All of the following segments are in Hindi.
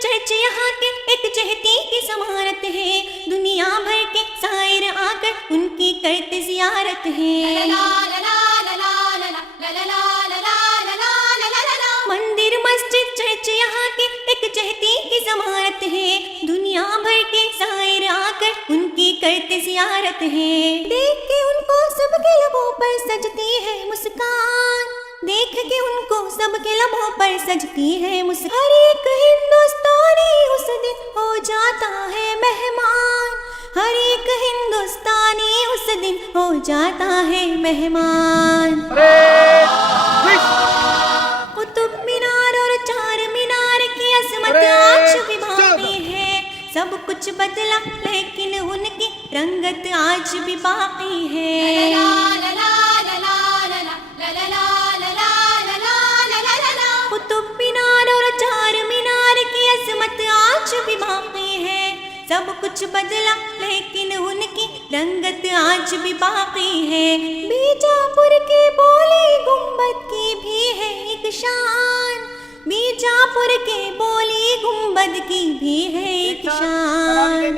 चर्च यहाँ के एक चहती की समारत है, दुनिया भर के सायर आकर उनकी करते जियारत है। मंदिर मस्जिद चर्च यहाँ के एक चहती की समारत है, दुनिया भर के सायर आकर उनकी करते जियारत है। देख के उनको सबके लबों पर सजती है मुस्कान, देख के उनको सबके लबों पर सजती है मुस्कान। हर एक हिंदुस्तानी उस दिन हो जाता है मेहमान, हर एक हिंदुस्तानी उस दिन हो जाता है मेहमान। कुतुब मीनार और चार मीनार की अजमत आज भी बाकी है, सब कुछ बदला लेकिन उनकी रंगत आज भी बाकी है। कुतुब मीनार और चार मीनार की अजमत आज भी बाकी है, सब कुछ बदला लेकिन उनकी रंगत आज भी बाकी है। बीजापुर की बोली गुंबद की भी है एक शान, बीजापुर के बोली गुंबद की भी है एक शान।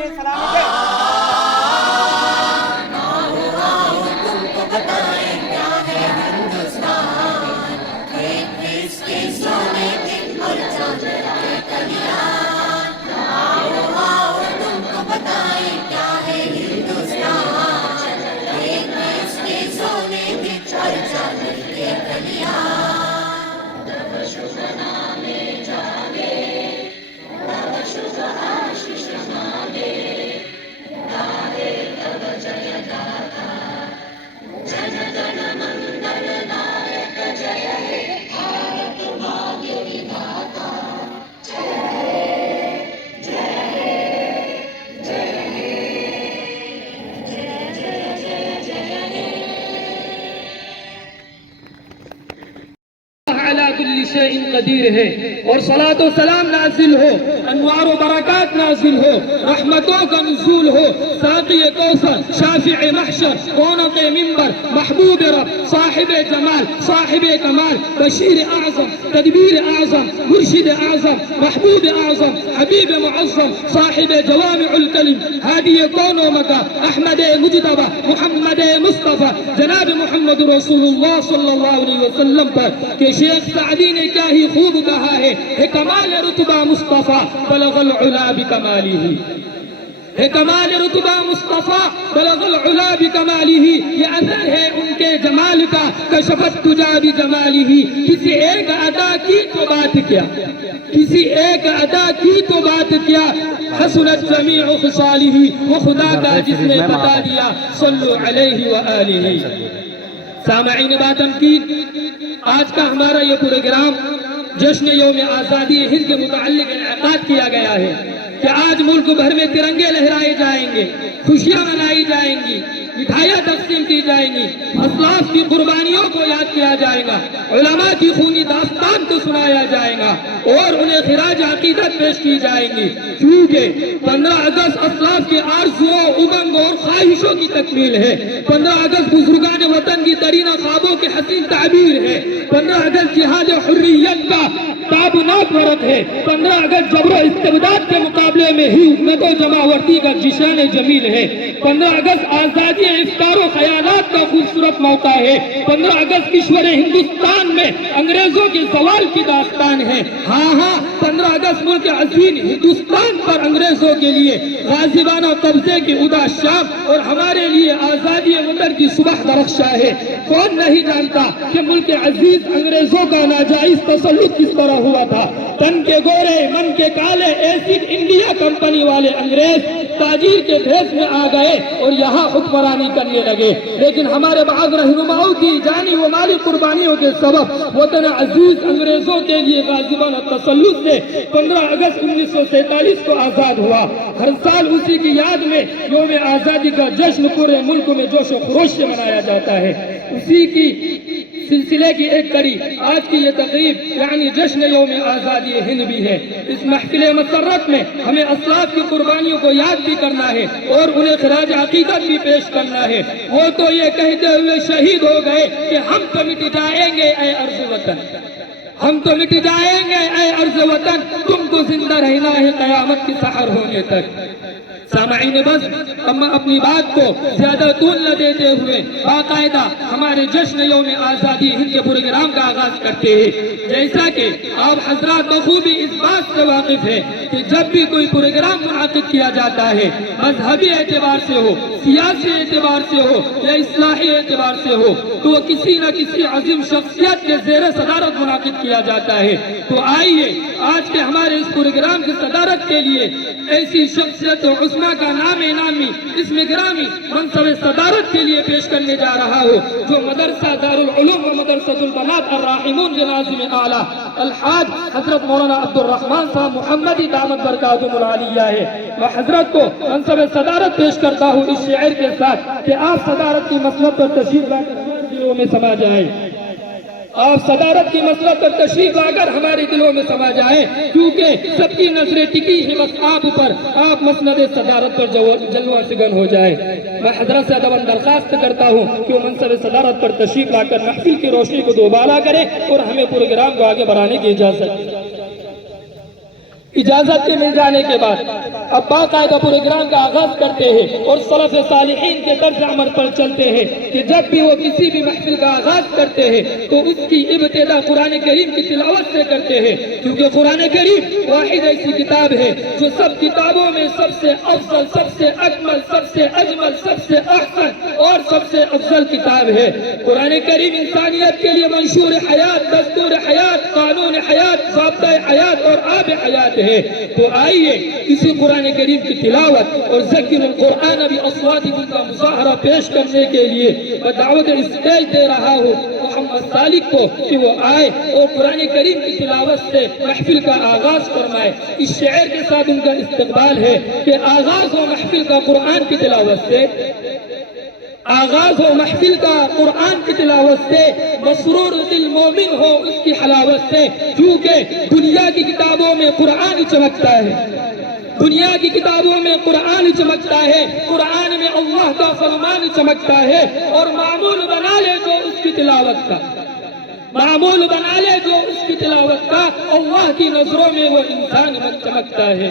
कदीर है और सलातो सलाम नाजिल हो, अनवार व बरकात नाजिल हो, रहमतों का नुज़ूल हो। साक़ी कौसर, शाफ़िए महशर, कौनते मिंबर, महबूब रब, साहिब जमाल, साहिब कमाल, बशीर आज़म, तदबीर आज़म, मुर्शिद आज़म, महबूब आज़म, हबीब मुअज़्ज़म, साहिब जवामिउल कलिम, हादी कौन व मका, अहमद मुज्तबा, मुहम्मद मुस्तफ़ा, जनाब मुहम्मद रसूलुल्लाह सल्लल्लाहु अलैहि वसल्लम पर के शेख सादी ने क्या ही खूब कहा है, कमाल रुतबा मुस्तफ़ा बलगल उला बिकमालिही, कमाल रुतबा मुस्तफ़ा बलगल उला बिकमालिही। ये असर है उनके जमाल का, कशफत तुजा बिजमालिही। किसी एक अदा की तो बात क्या, किसी एक अदा की तो बात क्या, हसनत जमीउ खिसालिही, वो खुदा का जिसने बता दिया सल्लु अलैहि व आलिही। सामईन बातन की आज का हमारा ये प्रोग्राम जश्न यौम आज़ादी हिंद के मुताल्लिक इनेकाद किया गया है कि आज मुल्क भर में तिरंगे लहराए जाएंगे, खुशियां मनाई जाएंगी, मिठाइयाँ तकसीम की जाएंगी, असलाफ की कुर्बानियों को याद किया जाएगा, उलमा की खूनी दास्तान को सुनाया जाएगा और उन्हें खिराज अकीदत पेश की जाएंगी। क्योंकि 15 अगस्त असलाफ के आरज़ुओं, उमंग और ख्वाहिशों की तकमील है। 15 अगस्त बुजुर्गान वतन की तरीना ख्वाबों की हसीन ताबीर है। 15 अगस्त जिहाद हुर्रियत का ताबनाक वरद है। 15 अगस्त जबरो इस्तिबदाद के मुकाबले में ही उम्मत जमावरती का जिशान जमील है। 15 अगस्त आजादी इफ्तार ख्यालात का खूबसूरत मौका है। 15 अगस्त किश्वर हिंदुस्तान में अंग्रेजों के सवाल की दास्तान है। हाँ, 15 अगस्त मुल्क अजीम हिंदुस्तान पर अंग्रेजों के लिए गाजिबाना कब्जे की उदा शाम और हमारे लिए आजादी वतन की सुबह दरख्शा है। कौन नहीं जानता कि मुल्क अजीज अंग्रेजों का नाजायज तसल्लुत किस तरह हुआ था। तन के गोरे मन के काले एसिड इंडिया कंपनी वाले अंग्रेज ताजीर के भेष में आ गए और यहाँ हुक्मरानी करने लगे। लेकिन हमारे बाज़ रहनुमाओं की जानी व माली कुर्बानियों के सबब वतन अजीज अंग्रेजों के लिए गाजिबाना तसल्लुत से 15 अगस्त 1947 को आजाद हुआ। हर साल उसी की याद में यौम आजादी का जश्न पूरे मुल्क में जोश व खरोश से मनाया जाता है। उसी की सिलसिले की एक कड़ी आज की ये तकरीब यानी जश्न यौम आज़ादी हिंद भी है। इस महफिल मसर्रत में हमें असलाफ की कुर्बानियों को याद भी करना है और उन्हें खराज अकीदत भी पेश करना है। वो तो ये कहते हुए शहीद हो गए कि हम तो मिट जाएंगे ऐ अर्ज़ वतन, हम तो मिट जाएंगे ऐ अर्ज़ वतन, तुमको जिंदा रहना है क़यामत की सहर होने तक। सामाईन बस हम अपनी बात को ज्यादा तूल न देते हुए बाकायदा हमारे जश्न यौम आज़ादी हिंद के प्रोग्राम का आगाज करते हैं। जैसा कि आप हजरात बखूबी इस बात से वाकिफ है कि जब भी कोई प्रोग्राम मुनाकिद किया जाता है, मजहबी एतबार से हो, सियासी एतबार से हो या इस्लाही एतबार से हो, तो किसी न किसी अजीम शख्सियत के ज़ेर सदारत मुनाकिद किया जाता है। तो आइए आज के हमारे इस प्रोग्राम की सदारत के लिए ऐसी शख्सियत उस्मा का नाम नामी इसमें गिरामी मनसब सदारत के लिए पेश करने जा रहा हो, जो मदरसा दारुल उलूम व मदरसतुल बनात अर्राहिमून के नाज़िम आला अल्हाज हजरत मौलाना अब्दुल रहमान साहब मुहम्मदी दामत बरकातुहुल आलिया है। मैं हजरत को मनसब सदारत पेश करता हूँ इस शेर के साथ कि आप सदारत की मसलत पर तशरीफ लाकर हमारे दिलों में समा जाए, आप सदारत की मसलत पर तशरीफ लाकर हमारे दिलों में समा जाए, क्योंकि सबकी नजरें टिकी है बस आप पर, आप मसनद सदारत पर जलवा सिगन हो जाए। मैं हजरत से अदबन दरखास्त करता हूँ कि वो मनसब सदारत पर तशरीफ लाकर महफिल की रोशनी को दोबारा करें और हमें प्रोग्राम को आगे बढ़ाने की इजाजत के मिल जाने के बाद अब बाकायदा प्रोग्राम का आगाज करते हैं और सलफ सालिहीन के तर्ज अमल पर चलते हैं कि जब भी वो किसी भी महफिल का आगाज करते हैं तो उसकी इब्तिदा कुरान करीम की तिलावत से करते हैं, क्योंकि कुरान करीम वाहिद ऐसी किताब है जो सब किताबों में सबसे अफजल, सबसे अजमल, सबसे अजमल, सबसे अहसन और सबसे अफजल किताब है। कुरान करीम इंसानियत के लिए मंशूर हयात, दस्तूर हयात, कानून हयात, ज़ाब्ता हयात और आब हयात है। तो आइए इसी कुरान करीम की तिलावत और ज़िक्रुल कुरान भी अस्वातिकुम का मुज़ाहरा पेश करने के लिए मैं दावत स्टेज दे रहा हूँ मोहम्मद सालिक को कि वो आए और कुरान करीम की तिलावत से महफिल का आगाज फरमाए। इस शेर के साथ उनका इस्तकबाल है कि आगाज हो महफिल का कुरान की तिलावत से, आगाज हो महफिल का कुरान की तिलावत से, मसरूर दिल मोमिन हो उसकी हलावत से, क्योंकि दुनिया की किताबों में कुरान चमकता है, दुनिया की किताबों में कुरान चमकता है, कुरान में अल्लाह का फरमान चमकता है। और मामूल बना ले जो उसकी तिलावत का, मामूल बना ले जो उसकी तिलावत का, अल्लाह की नजरों में वो इंसान चमकता है।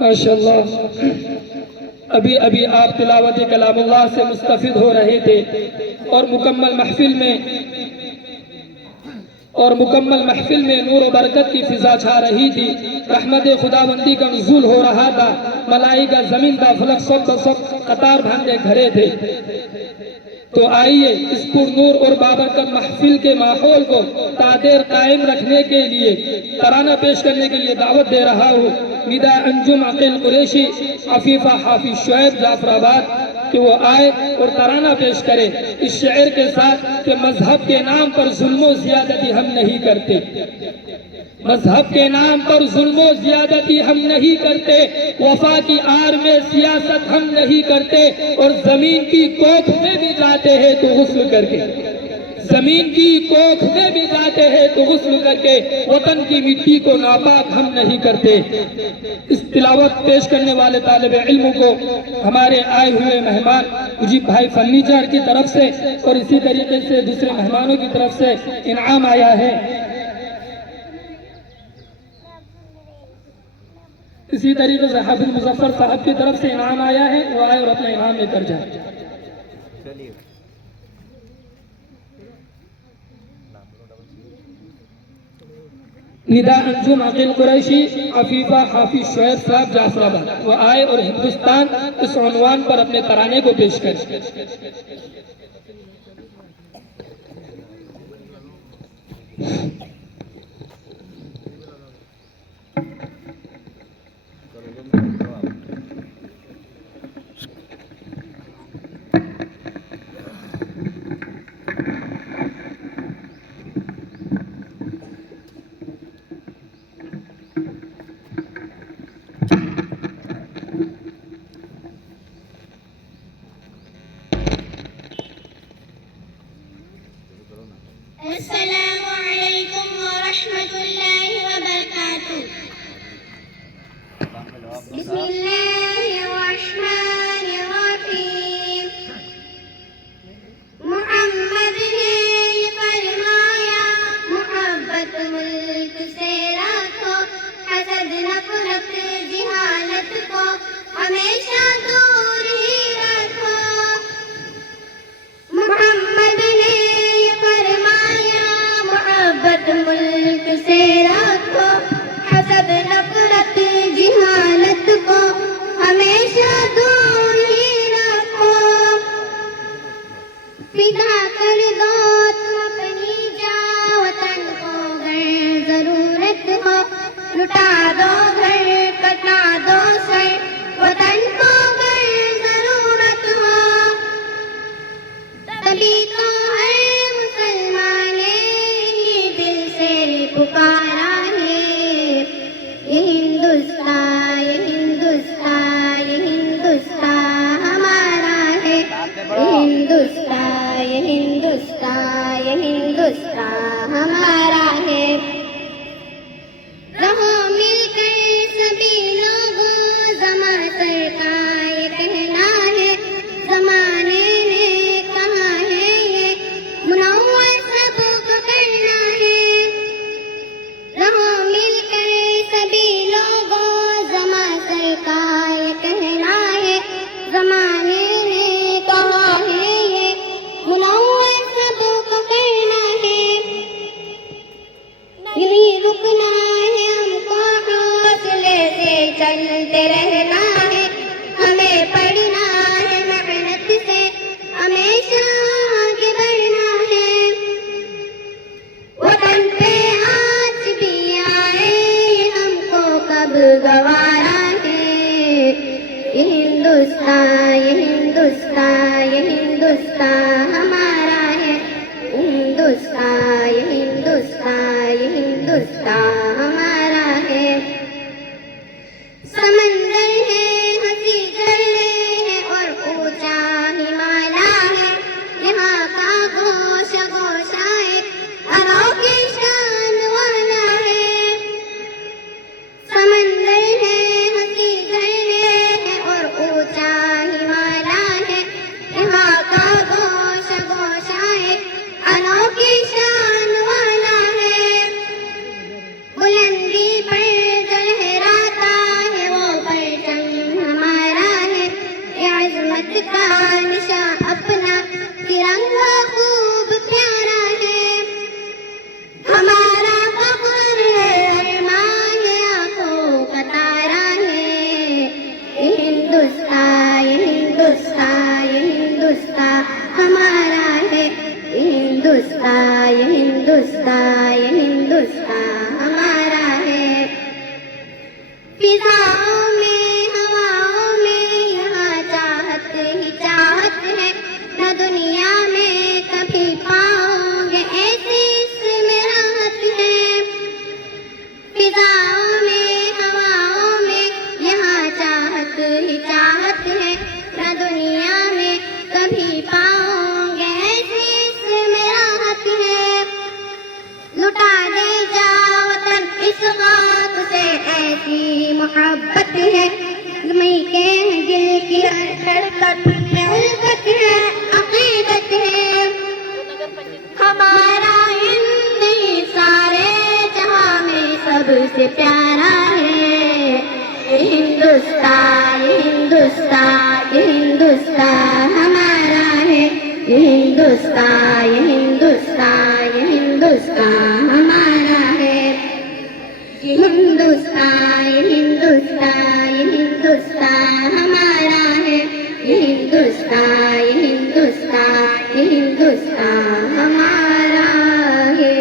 माशाअल्लाह, अभी अभी आप तिलावत कलामुल्लाह से मुस्तफिद हो रहे थे और मुकम्मल महफिल में नूर और बरकत की फिजा छा रही थी। रहमत खुदाबंदी का नुज़ूल हो रहा था। मलाइका ज़मीन का फलक सब कतार बांधे खड़े थे। तो आइए इस पुरनूर और बाबरकत महफिल के माहौल को तादेर कायम रखने के लिए तराना पेश करने के लिए दावत दे रहा हूँ। निदा अंजुम अकील कुरैशी अफीफा हाफिज शुएब जाफराबाद कि वो आए और तराना पेश करे इस शेर के साथ कि मजहब के नाम पर जुल्म ज़ियादती हम नहीं करते, मजहब के नाम पर जुल्म ज़ियादती हम नहीं करते, वफा की आड़ में सियासत हम नहीं करते और जमीन की कोख में भी जाते हैं तो गुस्ल करके, जमीन की कोख में भी जाते हैं तो गुस्ल करके, वतन की मिट्टी को नापाक हम नहीं करते। इस तिलावत पेश करने वाले तालिब इल्म को हमारे आए हुए मेहमान मुजीब भाई फर्नीचर की तरफ से और इसी तरीके से दूसरे मेहमानों की तरफ से इनाम आया है। इसी तरीके से हाफिज मुजफ्फर साहब की तरफ से इनाम आया है, वो आए और अपना इनाम लेकर जाए। निदा अंजुम अकील कुरैशी अफीफा हाफिज शुएब साहब जाफराबाद, वो आए और हिंदुस्तान इस उन्वान पर अपने तराने को पेश करें। अस्सलामु अलैकुम व रहमतुल्लाहि व बरकातुहू। बिस्मिल्लाहिर्रहमानिर्रहीम। मुहम्मद ने ये फरमाया, मोहब्बत मुल्क से रखो, हसद नफरत जिहालत को हमेशा दूर ही रखो। मोहम्मद ने ये फरमाया, मोहब्बत मुल्क से रखो, हसद नफरत जिहालत को हमेशा दूर ही रखो। फिदा कर दो तुम अपनी जान, वतन को अगर जरूरत हो, लुटा दो घर कटा दो सर, वतन को अगर जरूरत हो। तभी तो हर मुसलमान ने दिल से पुकारा है, ये हिंदुस्तान, ये हिंदुस्तान, ये हिंदुस्तान हमारा है। ये हिंदुस्तान, ये हिंदुस्तान, ये हिंदुस्तान हमारा है। रहो मिलकर सभी लोगों, ज़मा सर का ये कहना है, ज़माने ने कहा है ये मुनव्वर सबको करना है। रहो मिलकर सभी लोगों, ज़मा सर का ये कहना है, ज़माने ने कहा है ये मुनव्वर सबको करना है। नहीं रुकना है हमको, हौसले से चलते रहना है, हमें पढ़ना है मेहनत से, हमेशा आगे बढ़ना है। वतन पे आज भी आए हमको कब गवारा है। ये हिंदुस्तान, ये हिंदुस्तान, ये हिंदुस्तान हमारा है। हिंदुस्तान, ये हिंदुस्तान, ये हिंदुस्तान हमारा है। समंदर मोहब्बत है, मैं के दिल की धड़कन में उल्फत है, अकीदत है। हमारा हिंद ही सारे जहां में सबसे प्यारा है। ये हिंदुस्तान, ये हिंदुस्तान, ये हिंदुस्तान हमारा है। ये हिंदुस्तान, ये हिंदुस्तान, ये हिंदुस्तान हमारा है। ये हिंदुस्तान, ये हिंदुस्तान, ये हिंदुस्तान हमारा है। ये हिंदुस्तान, ये हिंदुस्तान, ये हिंदुस्तान हमारा है।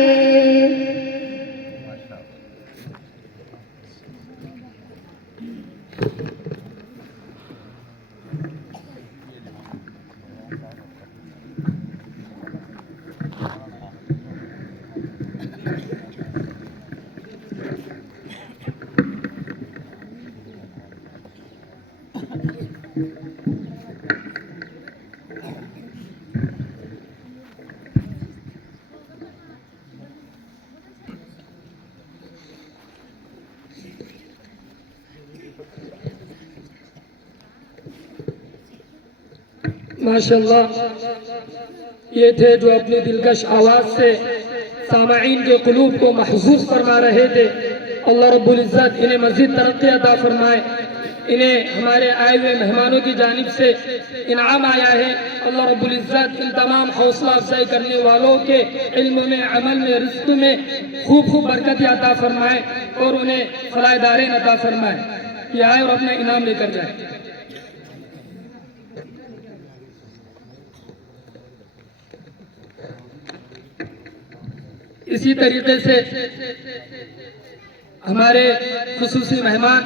माशाल्लाह, ये थे जो अपनी दिलकश आवाज़ से सामाईन के कुलूब को महफूज फरमा रहे थे। अल्लाह रब्बुल इज़्ज़त इन्हें मज़ीद तरक्की अता फरमाए। इन्हें हमारे आए हुए मेहमानों की जानिब से इनाम आया है। अल्लाह रब्बुल इज़्ज़त इन तमाम हौसला अफजाई करने वालों के इल्म में, अमल में, रिज़्क़ में खूब खूब बरकत अता फरमाए और उन्हें फलाह-ए-दारैन अता फरमाए कि आए और अपना इनाम लेकर जाए। इसी तरीके से हमारे खुसूसी मेहमान,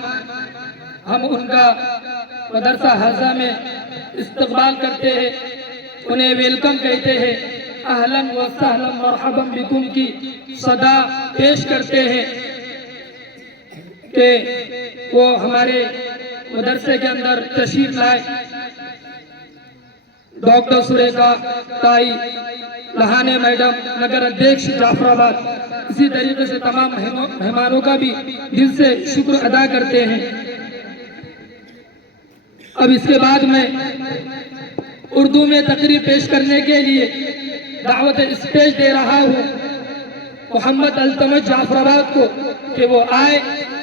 हम उनका मदरसा हाजा में इस्तकबाल करते हैं, उन्हें वेलकम कहते हैं, अहलन व सहलन मरहबन बिकुम की सदा पेश करते हैं कि वो हमारे मदरसे के अंदर तशरीफ लाए। डॉक्टर सुरेखा ताई लहाने मैडम, नगर अध्यक्ष जाफराबाद, इसी तरीके से तमाम मेहमानों का भी दिल से शुक्र अदा करते हैं। अब इसके बाद मैं उर्दू में तकरीर पेश करने के लिए दावत स्टेज दे रहा हूँ मोहम्मद अल्तमश जाफराबाद को कि वो आए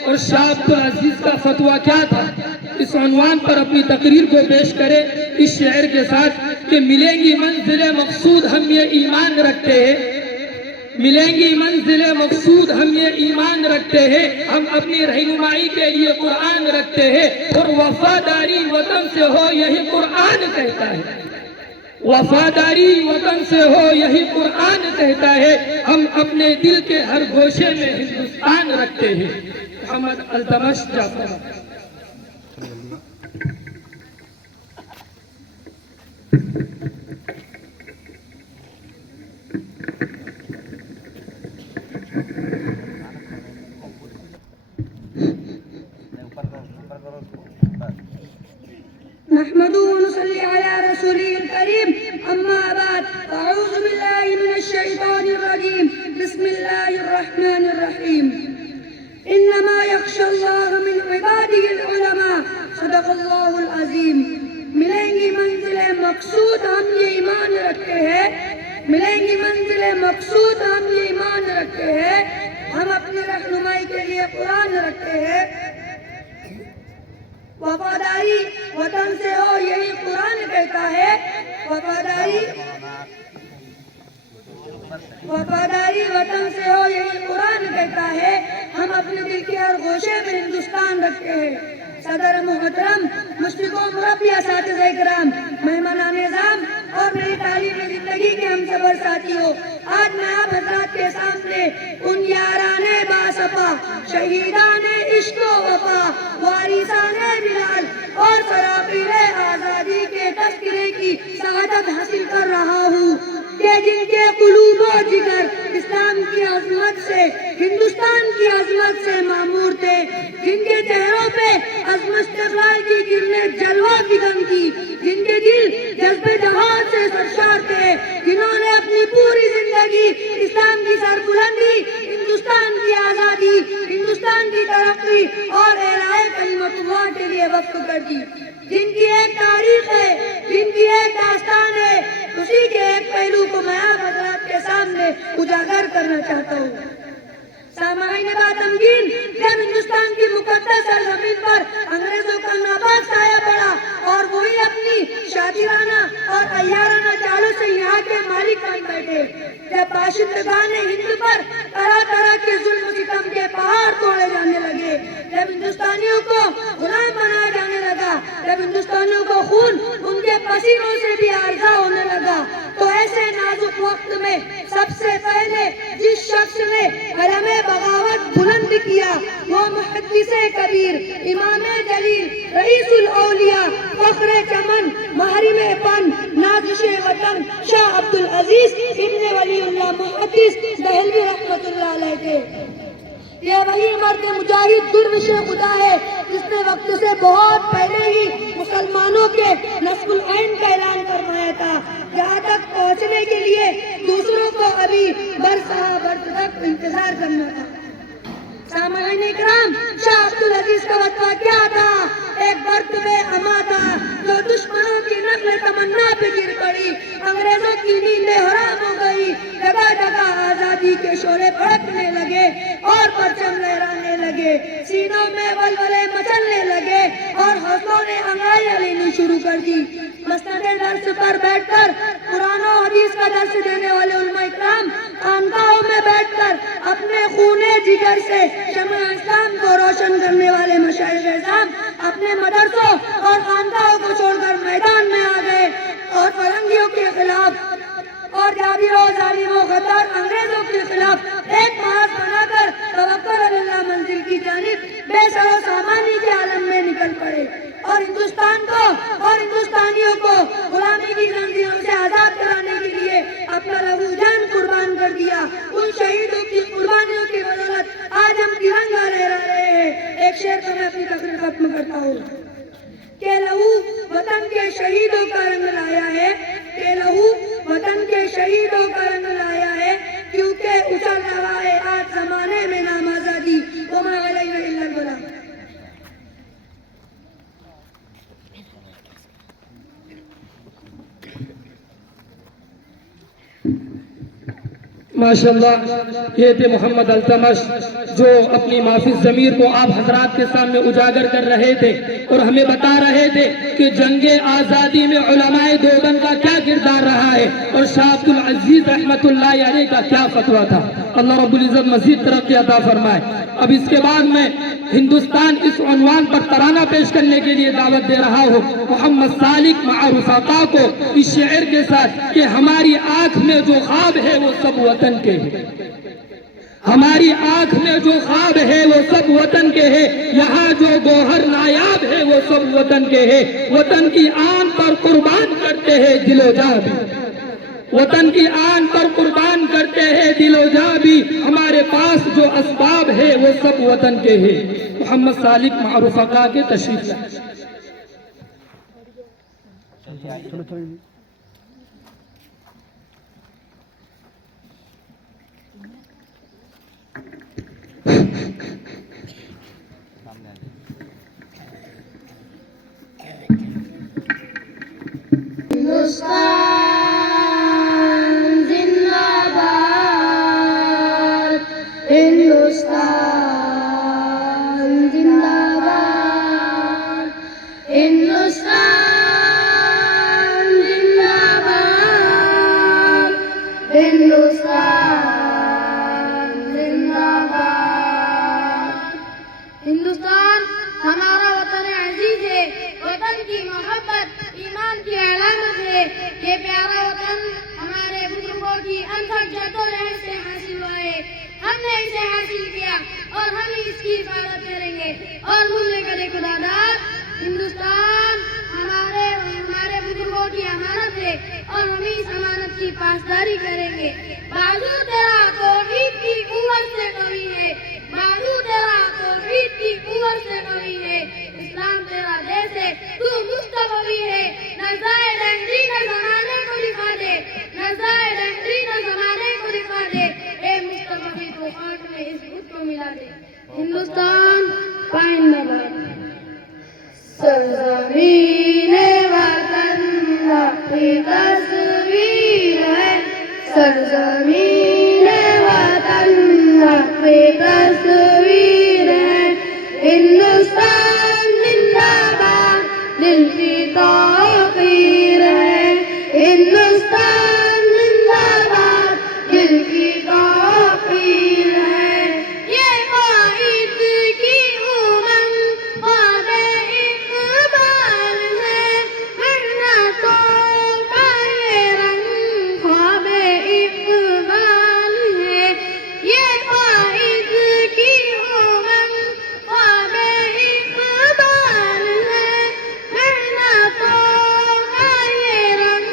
और शाह अब्दुल अजीज का फतवा क्या था इस उन्वान पर अपनी तकरीर को पेश करे इस शेर के साथ कि मिलेंगी मंजिले मकसूद हम ये ईमान रखते हैं, मिलेंगी मंजिले मकसूद हम ये ईमान रखते हैं, हम अपनी रहनुमाई के लिए कुरान रखते हैं और वफादारी वतन से हो यही कुरान कहता है, वफादारी वतन से हो यही कुरान कहता है, हम अपने दिल के हर गोशे में हिंदुस्तान रखते हैं। मोहम्मद अल्तमश जाफराबाद। नहमदुहु व नुसल्ली अला रसूलिल करीम, अम्मा बाद, अऊज़ु बिल्लाहि मिनश शैतानिर रजीम, बिस्मिल्लाहिर रहमानिर रहीम। इन्नमा यख्शल्लाह मिन इबादिहिल उलमा, सदक़ल्लाहुल अज़ीम। मिलेंगी मंजिलें मकसूद हम ये ईमान रखते हैं, मिलेंगी मंजिलें मकसूद हम ये ईमान रखते हैं, हम अपनी रहनुमाई के लिए कुरान रखते हैं। वफादारी वतन से हो यही कुरान कहता है, वफादारी वतन से हो यही कुरान कहता है, हम अपने दिल के हर गोशे में हिंदुस्तान रखते हैं। सदर मोहतरम, मुश्फिकों, मुरब्बी, असातिज़ा इकराम, मेहमानान निज़ाम और मेरी तालीमी जिंदगी के हम सबर साथियों, आज मैं आप हज़रात के सामने उन याराने बासफा, शहीदाने इश्क व वफा, वारिसाने बिलाल और सराफिरे आज़ादी के तज़किरे की सआदत हासिल कर रहा हूँ कि जिनके कुलूब और जिगर इस्लाम की अज़मत से, हिंदुस्तान की अज़मत से मामूर थे, जिनके चेहरों पे अज़्म इस्तिक़लाल की किरणें जलवा फिकन की, जिनके दिल जज्बे जहाद से सरशार थे, जिन्होंने अपनी पूरी जिंदगी इस्लाम की सरबुलंदी, हिंदुस्तान की आजादी, हिंदुस्तान की तरक्की और एलाए कलिमतुल्लाह के लिए वक्फ कर दी। जिनकी एक तारीख है, जिनकी एक दास्तान है, उसी के एक पहलू को मैं आप हज़रात के सामने उजागर करना चाहता हूँ। सामाईन बातमकीन, जब हिंदुस्तान की मुकद्दस सरजमीन पर अंग्रेजों का नापाक साया पड़ा और वही अपनी शातिराना और अय्याराना चालों से यहाँ के मालिक बन बैठे, जब बाशिंदगान हिंद पर तरह तरह के जुल्म सितम के पहाड़ तोड़े जाने लगे, जब हिंदुस्तानियों को गुलाम बनाया जाने लगा, जब हिंदुस्तानियों को खून उनके पसीनों से भी आर्जा होने लगा, तो ऐसे नाजुक वक्त में सबसे पहले जिस शख्स ने कलमे बगावत बुलंद किया वो मुहद्दिसे कबीर, इमामे जलील, रईसुल औलिया, फख्रे चमन, महरिमे पन, नाज़िशे वतन शाह अब्दुल अजीज इब्ने वलीउल्लाह मुहद्दिस दहलवी रहमतुल्लाह अलैह थे। ये वही मर्द मुजाहिद दुर्विशे खुदा है जिसने वक्त से बहुत पहले ही मुसलमानों के नस्बुल ऐन का ऐलान फरमाया था। यहाँ तक पहुँचने के लिए दूसरों को अभी बरस तक इंतजार करना था। सामाईन इकराम, शाह अब्दुल अजीज का वतवा क्या था? एक बर्त में अमा था जो दुश्मनों की नस्ल तमन्ना पे गिर पड़ी, अंग्रेजों की नींदें हराम हो गई, जगह जगह आजादी के शोले भड़कने लगे और परचम लहराने लगे, सीनों में वलवले मचलने लगे और हौसलों ने अंगाइयां लेनी शुरू कर दी। मसनदे दर्स पर बैठकर कुरान और हदीस का दर्स देने वाले उलमा इकराम खानकाहों में बैठकर अपने खूने जिगर से शम्अ इस्लाम को रोशन करने वाले मशाइख इज़ाम अपने मदरसों और खानकाहों को छोड़कर मैदान में आ गए और फरंगियों के खिलाफ और जाबिरों जालिमों गद्दार अंग्रेजों के खिलाफ एक मास बनाकर तवक्कुल अल्लाह मंजिल की जानिब बेसरो सामानी के आलम में निकल पड़े और हिंदुस्तान को और हिंदुस्तानियों को गुलामी की जंजीरों से आजाद कराने के लिए अपना लहू जान कुर्बान कर दिया। उन शहीदों की कुर्बानियों की बदौलत आज हम तिरंगा लहरा रहे हैं। एक शेर तो मैं अपनी तकरीर खत्म करता हूँ के लहू वतन के शहीदों का रंग लाया है, के लहू वतन के शहीदों का रंग लाया है, क्योंकि उछल रहा है आज जमाने में नाम आजादी। वमा अलैना इल्लल बलाग। माशाअल्लाह, ये थे मोहम्मद अल्तमश जो अपनी माफी ज़मीर को आप हजरात के सामने उजागर कर रहे थे और हमें बता रहे थे कि जंगे आज़ादी में उलमाए देवबंद का क्या किरदार रहा है और शाह अब्दुल अजीज रहमतुल्लाह अलैह का क्या फतवा था। अल्लाह रब्बुल इज़्ज़त मज़ीद तरक्की अता फरमाए। अब इसके बाद में हिंदुस्तान इस उन्वान पर तराना पेश करने के लिए दावत दे रहा हूँ मोहम्मद सालिक मअरूफाता को इस शेर के साथ कि हमारी आंख में जो ख्वाब है वो सब वतन के हैं, हमारी आंख में जो ख्वाब है वो सब वतन के हैं, यहाँ जो गौहर नायाब है वो सब वतन के हैं, वतन की आन पर कुर्बान करते हैं दिलो जा भी, वतन की आन पर कुर्बान करते हैं दिलो जा भी, हमारे पास जो असबाब है वो सब वतन के हैं। मोहम्मद सालिक मअरूफाता के तशरीफ लाए। हिंदुस्तान हमारा वतन अजीज है, वतन की मोहब्बत ईमान की अलामत है। ये प्यारा वतन हमारे बुजुर्गों की अनथक जद्दोजहद से हासिल हुआ है, हमने इसे हासिल किया और हम इसकी हिफाजत करेंगे। और मुल्ले करे खुदादार, हिंदुस्तान हमारे बुजुर्गों की अमानत है और हम इस अमानत की पासदारी करेंगे। बाजू तेरा तौहीद की कुव्वत से कवी है, बाजू तेरा तौहीद की कुव्वत से कवी है, इस्लाम तेरा देश है, तू मुस्तफवी है। नज़ाए डंडी न ज़माने को दिखा दे, नज़ाए डंडी न ज़माने को दिखा दे, ए मुस्तफवी तू खाक में सरजमीन वतन अपनी तस्वीर है, सरजमीन वतन अपनी तस्वीर है। हिंदुस्तान जिंदाबाद दिल की तौकीर है, हिंदुस्तान जिंदाबाद दिल की तौकीर है। ये क़ाइद की उमंग ख्वाबे इक़बाल है, मेहनतों का ये रंग ख्वाबे इक़बाल है। ये क़ाइद की उमंग ख्वाबे इक़बाल है, मेहनतों का ये रंग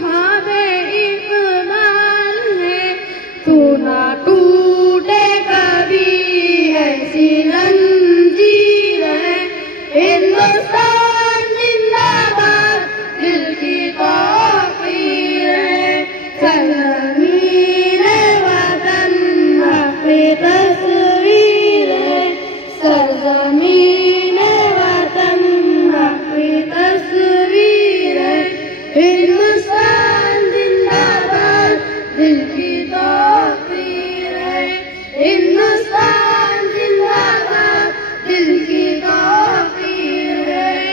ख्वाबे इक़बाल है। तू ना टूटे कभी ऐसी जंजीर है, हिंदुस्तान जिंदाबाद दिल की तौकीर है। सरजमीन वतन अपनी तस्वीर है, सरजमीन वतन अपनी तस्वीर है। हिंदुस्तान जिंदाबाद दिल की तौकीर है, हिंदुस्तान जिंदाबाद दिल की तौकीर है।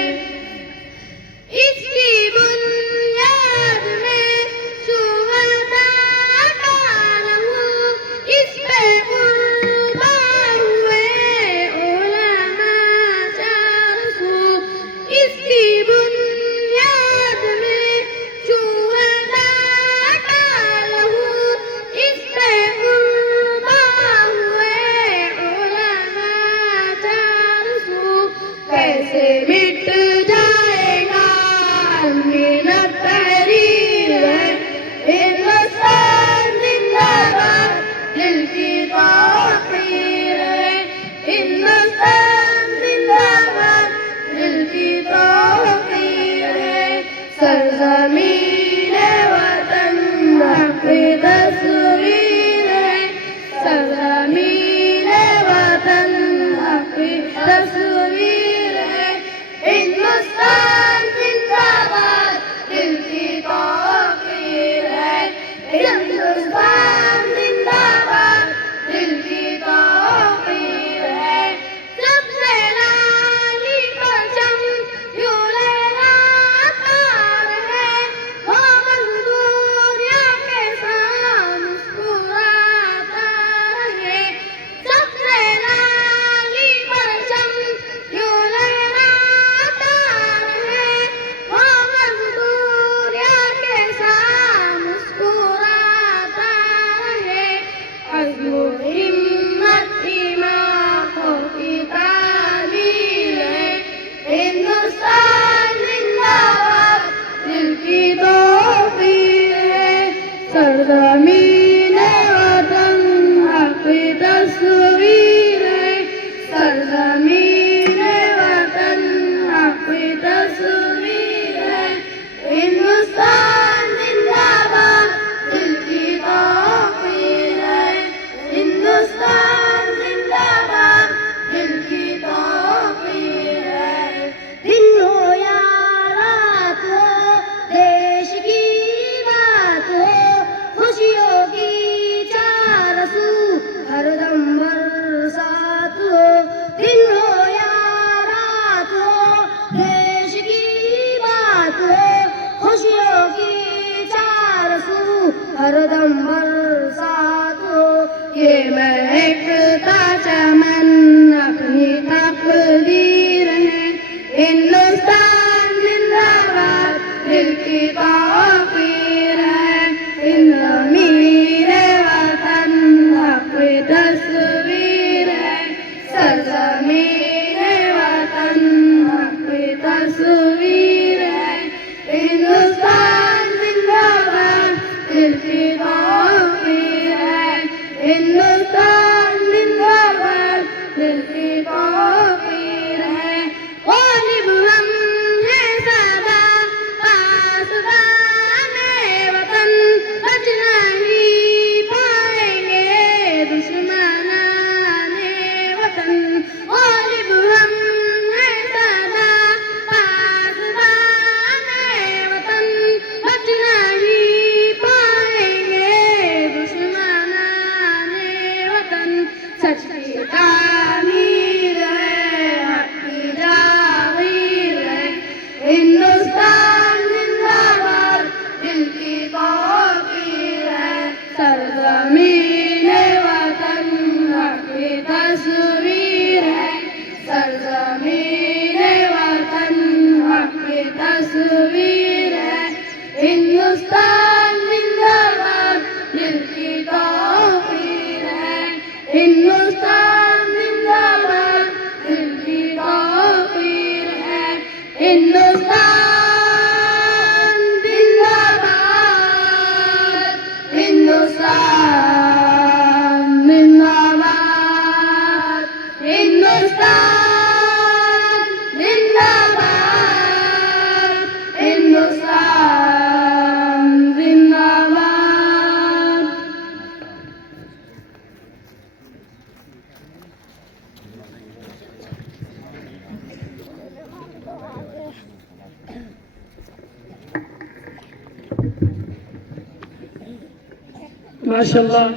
माशाल्लाह,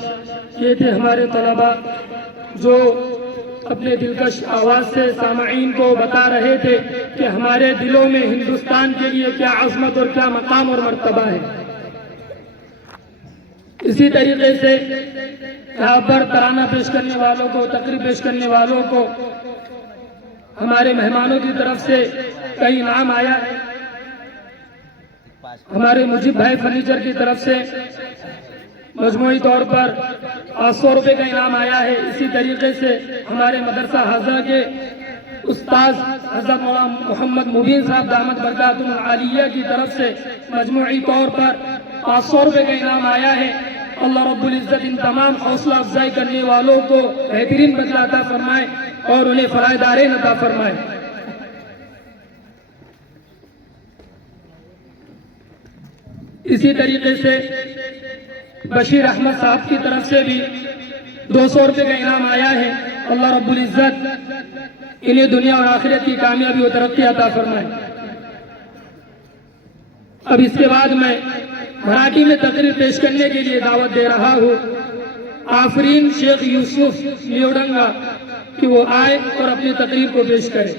ये थे हमारे तलबा जो अपने दिलकश आवाज़ से सामईन को बता रहे थे कि हमारे दिलों में हिंदुस्तान के लिए क्या अज़मत और क्या मकाम और मर्तबा है। इसी तरीके से यहाँ पर तराना पेश करने वालों को, तकरीर पेश करने वालों को हमारे मेहमानों की तरफ से कई इनाम आया है। हमारे मुजीब भाई फर्नीचर की तरफ से मजमूई तौर पर 100 रुपये का इनाम आया है। इसी तरीके से हमारे मदरसा हाजा के उस्ताद हज़रत मौलाना मोहम्मद मुबीन साहब दामद बरकातुहुल आलिया की तरफ से मजमूई तौर पर 500 रुपये का इनाम आया है। अल्लाह रब्बुल इज़्ज़त इन तमाम हौसला अफजाई करने वालों को बेहतरीन बदला अता फरमाए और उन्हें फलाहदारे अता फरमाए। इसी तरीके से बशीर अहमद साहब की तरफ से भी 200 रुपये का इनाम आया है। अल्लाह रब्बुल इज़्ज़त इन्हें दुनिया और आखिरत की कामयाबी और तरक्की अता फरमाए। अब इसके बाद मैं मराठी में तकरीर पेश करने के लिए दावत दे रहा हूँ आफरीन शेख यूसुफ लियोडंगा कि वो आए और अपनी तकरीर को पेश करें।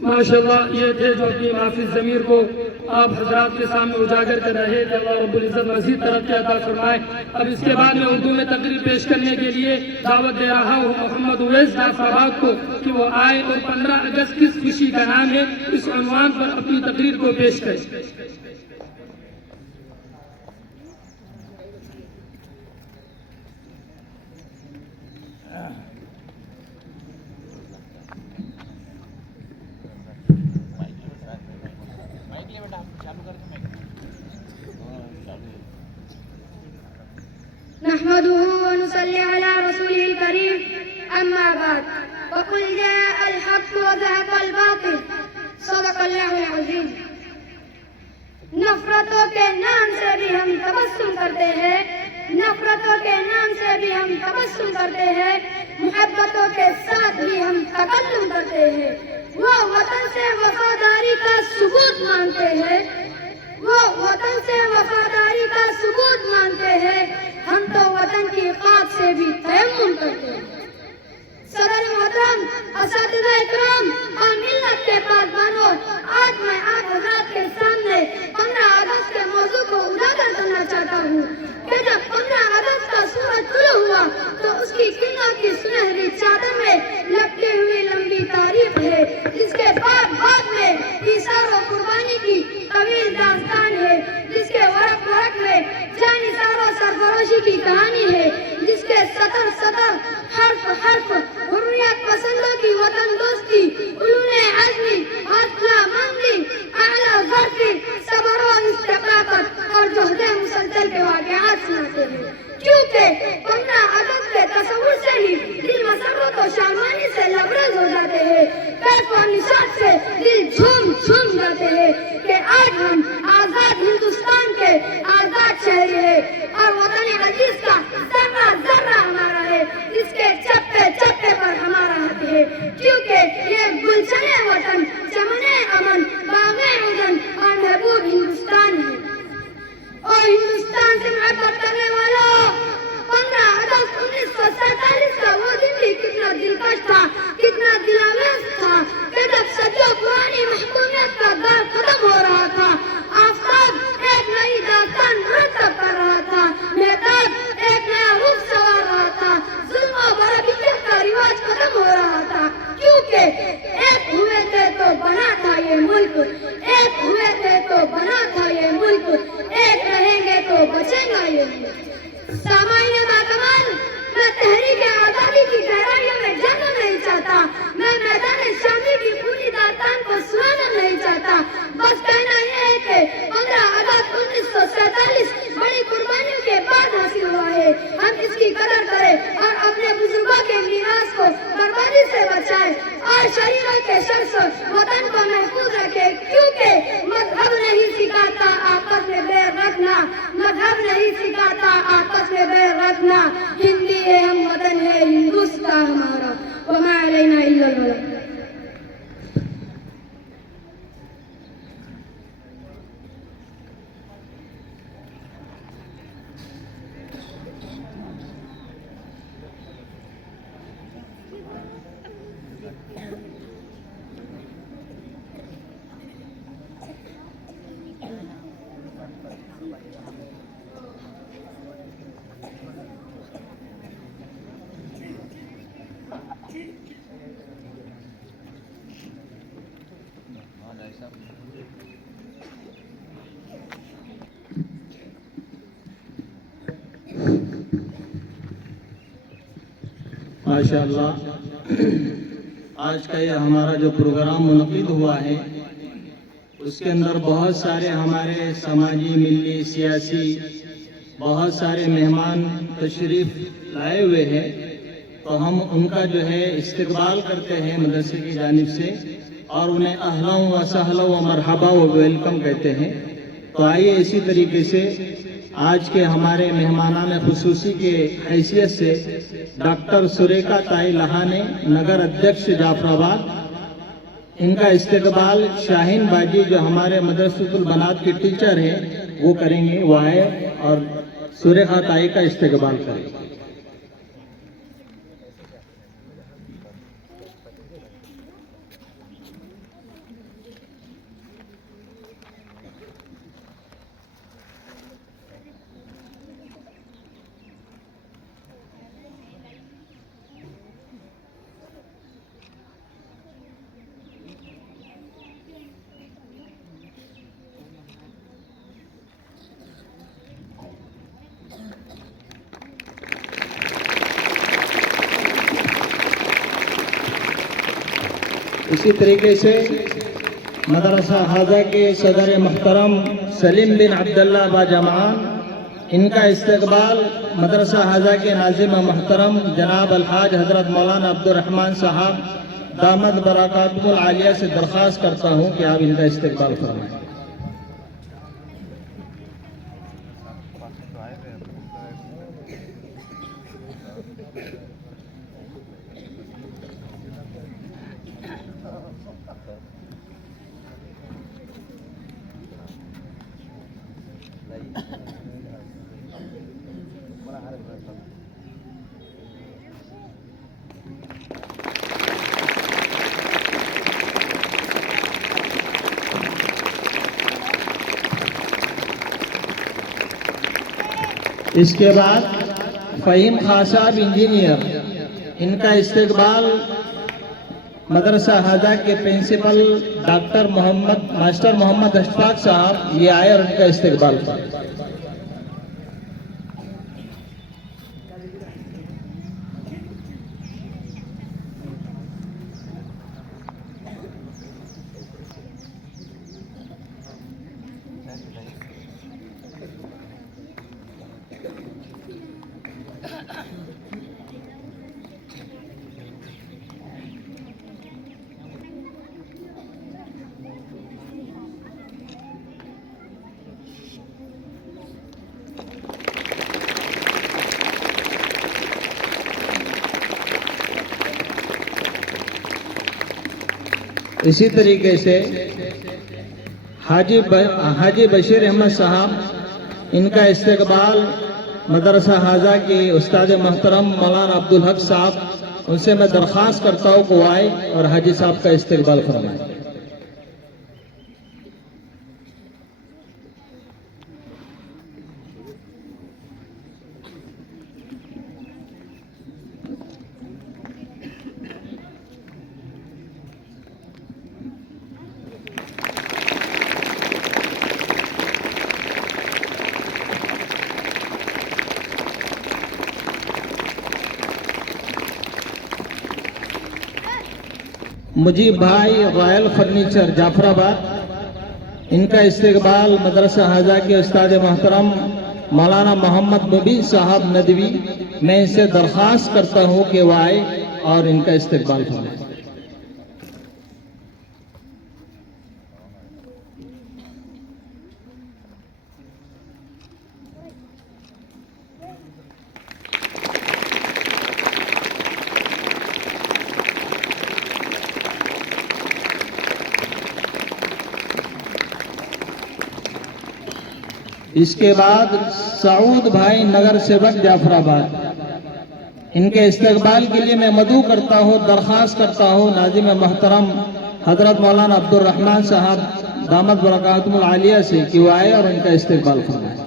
माशाल्लाह, ये थे जो अपनी माफिज ज़मीर को आप हजरात के सामने उजागर कर रहे थे। अल्लाह रब्बुल इज़्ज़त मज़ीद तरक्की अता फरमाए। अब इसके बाद मैं उर्दू में तकरीर पेश करने के लिए दावत दे रहा हूँ मोहम्मद उवैस जाफराबाद को कि वो आए और 15 अगस्त किस खुशी का नाम है इस उन्वान पर अपनी तकरीर को पेश करें। नहमदुहु व नुसल्ली अला रसूलिल करीम, अम्मा बाद, वक़ुल जाअल हक़्क़ व ज़हक़ल बातिल, सदक़ल्लाहुल अज़ीम। नफ़रतों के नाम से भी हम तबस्सुम करते हैं, नफ़रतों के नाम से भी हम तबस्सुम करते हैं, मुहब्बतों के साथ भी हम तकल्लुम करते हैं। वो वतन से वफादारी का सबूत मांगते हैं, वो वतन से वफादारी का सबूत मांगते हैं। हम तो वतन की खाक से भी तयम्मुम करते हैं। सदर मोहतरम, असातिज़ा इकराम और मिल्लत के पासबानों, आज मैं आप हज़रात के सामने 15 अगस्त के मौजू को उजागर करना चाहता हूँ कि जब 15 अगस्त का सूरज तुलू हुआ तो उसकी किरणों की सुनहरी चादर में लपटी हुई लंबी तारीख है, जिसके बाद में ईसार और कुर्बानी की तवील दास्तान है, जिसके वरक वरक में जानिसार और सरफरोशी की कहानी है, जिसके सतर सतर हर्फ हर्फ हुर्रियत पसंदों की वतन दोस्ती, उलूने अज़्मी, हौसला मंदी, आला ज़र्फ़ी, सब्र और इस्तिक़ामत और जोहदे मुसलसल के वाक़यात सुनाते हैं। क्योंकि 15 अगस्त के तस्वुर से ही दिल मसर्रत और शामानी से लबरेज हो जाते हैं, कैफ और निशात से दिल झूम झूम जाते हैं कि आज हम आज़ाद हिंदुस्तान के आज़ाद शहरी हैं और वतन अजीज का जर्रा जर्रा हमारा है, जिसके चप्पे चप्पे पर हमारा हक है। क्योंकि ये गुलशने वतन, चमने अमन, बाग़े उज़न और महबूब हिंदुस्तान है। और हिंदुस्तान से मोहब्बत करने वालों, 15 अगस्त 1947 का वो दिन भी कितना दिलकश था, कितना दिलावेज था कि जब सदियों पुरानी महकूमियत का दौर खत्म हो रहा था, आफताब एक नई दास्तान मुरतब कर रहा था, मेहताब एक नया रूप संवार रहा था, जुल्म और बरबरीत का रिवाज खत्म हो रहा था। क्योंकि एक हुए थे तो बना था ये मुल्क, एक हुए थे तो बना था ये मुल्क, एक रहेंगे तो बचेगा ये मुल्क। सामान्य बाकमाल, मैं तहरीक आज़ादी की गहराइयों में जाना नहीं चाहता, मैं मैदान शामी की पूरी दास्तान को सुनाना नहीं चाहता। बस कहना यह है कि 15 अगस्त 1947 बड़ी कुर्बानियों के बाद हासिल हुआ है। हम इसकी कदर करें और अपने बुजुर्गों के मीरास को बर्बादी से बचाएं और शरीरों के शर से वतन को महफूज रखें। क्योंकि मजहब नहीं सिखाता आपस में बैर रखना, मजहब नहीं सिखाता आपस में बैर रखना। हिंदी है हम वतन है माशाअल्लाह आज का ये हमारा जो प्रोग्राम मुनक़िद हुआ है उसके अंदर बहुत सारे हमारे समाजी मिली सियासी बहुत सारे मेहमान तशरीफ़ लाए हुए हैं, तो हम उनका जो है इस्तकबाल करते हैं मदरसे की जानिब से और उन्हें अहला व सहला व मरहबा व वेलकम कहते हैं। तो आइए इसी तरीके से आज के हमारे मेहमानान खुसूसी के हैसियत से डॉक्टर सुरेखा ताई लहाने नगर अध्यक्ष जाफराबाद, इनका इस्तकबाल शाहीन बाजी जो हमारे मदरसतुल बनात के टीचर हैं वो करेंगे। वो आए और सुरेखा ताई का इस्तकबाल करें। इसी तरीके से मदरसा हाजा के सदर मोहतरम सलीम बिन अब्दुल्ला बाजमान, इनका इस्तकबाल मदरसा हाजा के नाजिम मोहतरम जनाब अलहाज हजरत मौलाना अब्दुर्रहमान साहब दामद बरकातुहुल आलिया से दरख्वास्त करता हूँ कि आप इनका इस्तकबाल फरमाएं। इसके बाद फ़हीम खान साहब इंजीनियर, इनका इस्तकबाल मदरसा हाजा के principal doctor master Mohammad Ashfaq sahab ये आए और उनका इस्तकबाल किया। इसी तरीके से हाजी बशीर अहमद साहब, इनका इस्तकबाल मदरसा हाजा के उस्ताद मोहतरम मौलाना अब्दुल हक साहब, उनसे मैं दरख्वास्त करता हूँ कि आए और हाजी साहब का इस्तकबाल फरमाएं। मुजीब भाई रॉयल फर्नीचर जाफराबाद, इनका इस्तकबाल मदरसा हाजा के उस्ताद मोहतरम मौलाना मोहम्मद मुबीन साहब नदवी, मैं इनसे दरख्वास्त करता हूँ कि वह आए और इनका इस्तकबाल फरमाएं। इसके बाद सऊद भाई नगर सेवक जाफराबाद, इनके इस्तकबाल के लिए मैं मदू करता हूँ, दरख्वास्त करता हूँ नाजिम मोहतरम हजरत मौलाना अब्दुर्रहमान साहब दामद बरकातुहुल आलिया से कि वो आए और उनका इस्तकबाल फरमाएं।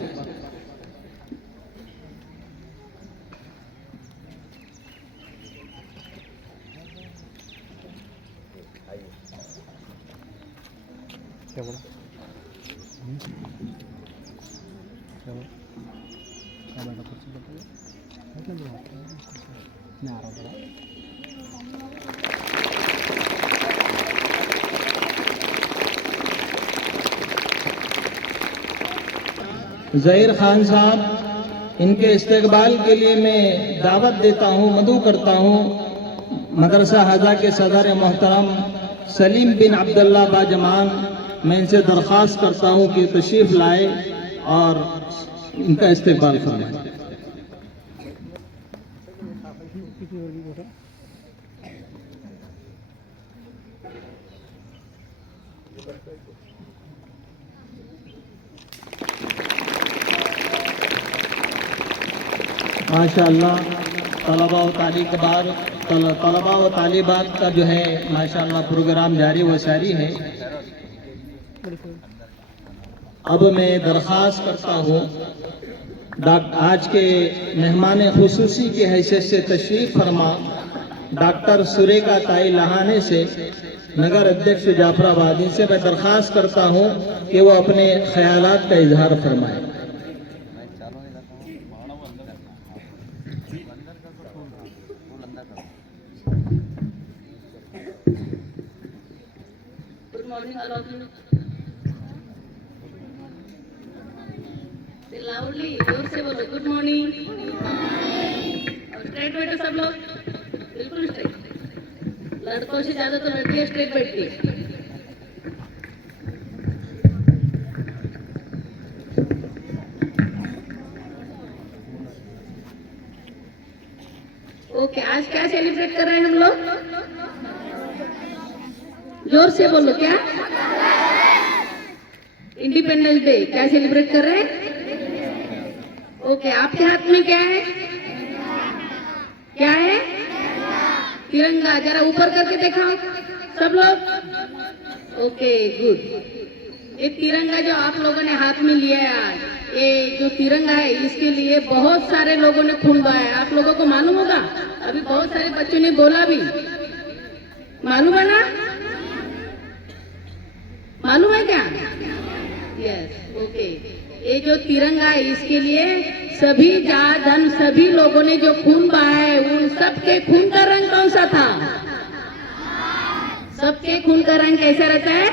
ज़हीर खान साहब, इनके इस्तकबाल के लिए मैं दावत देता हूँ, मदू करता हूँ मदरसा हज़ा के सदर मोहतरम सलीम बिन अब्दुल्ला बाजमान। मैं इनसे दरख्वास्त करता हूँ कि तशरीफ़ लाए और इनका इस्तकबाल फरमाएं। माशाअल्लाह तलबा व तालिबात का जो है माशाअल्लाह प्रोग्राम जारी व सारी है। अब मैं दरख्वास्त करता हूँ आज के मेहमान खुसूसी की हैसियत से तशरीफ़ फरमा डॉक्टर सुरेखा ताई लहाने से नगर अध्यक्ष जाफराबाद, इनसे मैं दरख्वास्त करता हूँ कि वो अपने ख्यालात का इजहार फरमाए। Good morning all of you. Loudly जोर से बोलो गुड मॉर्निंग। और स्ट्रेट बैठो सब लोग, बिल्कुल स्ट्रेट। लड़कों से ज्यादा तो लड़कियां स्ट्रेट बैठती है। ओके, आज क्या सेलिब्रेट कर रहे हैं हम लोग? जोर से बोलो, क्या? Independence day. क्या सेलिब्रेट कर रहे हैं? ओके, आपके हाथ में क्या है? क्या है? तिरंगा। जरा ऊपर करके दिखाओ सब लोग। Okay, good. ये तिरंगा जो आप लोगों ने हाथ में लिया है आज, ये जो तिरंगा है इसके लिए बहुत सारे लोगों ने खून बहाया है। आप लोगों को मालूम होगा, अभी बहुत सारे बच्चों ने बोला भी, मालूम है ना? मालूम है क्या? Yes, okay. ये जो तिरंगा है इसके लिए सभी धन सभी लोगों ने जो खून बहाया है, उन सबके खून का रंग कौन सा था? सबके खून का रंग कैसा रहता है?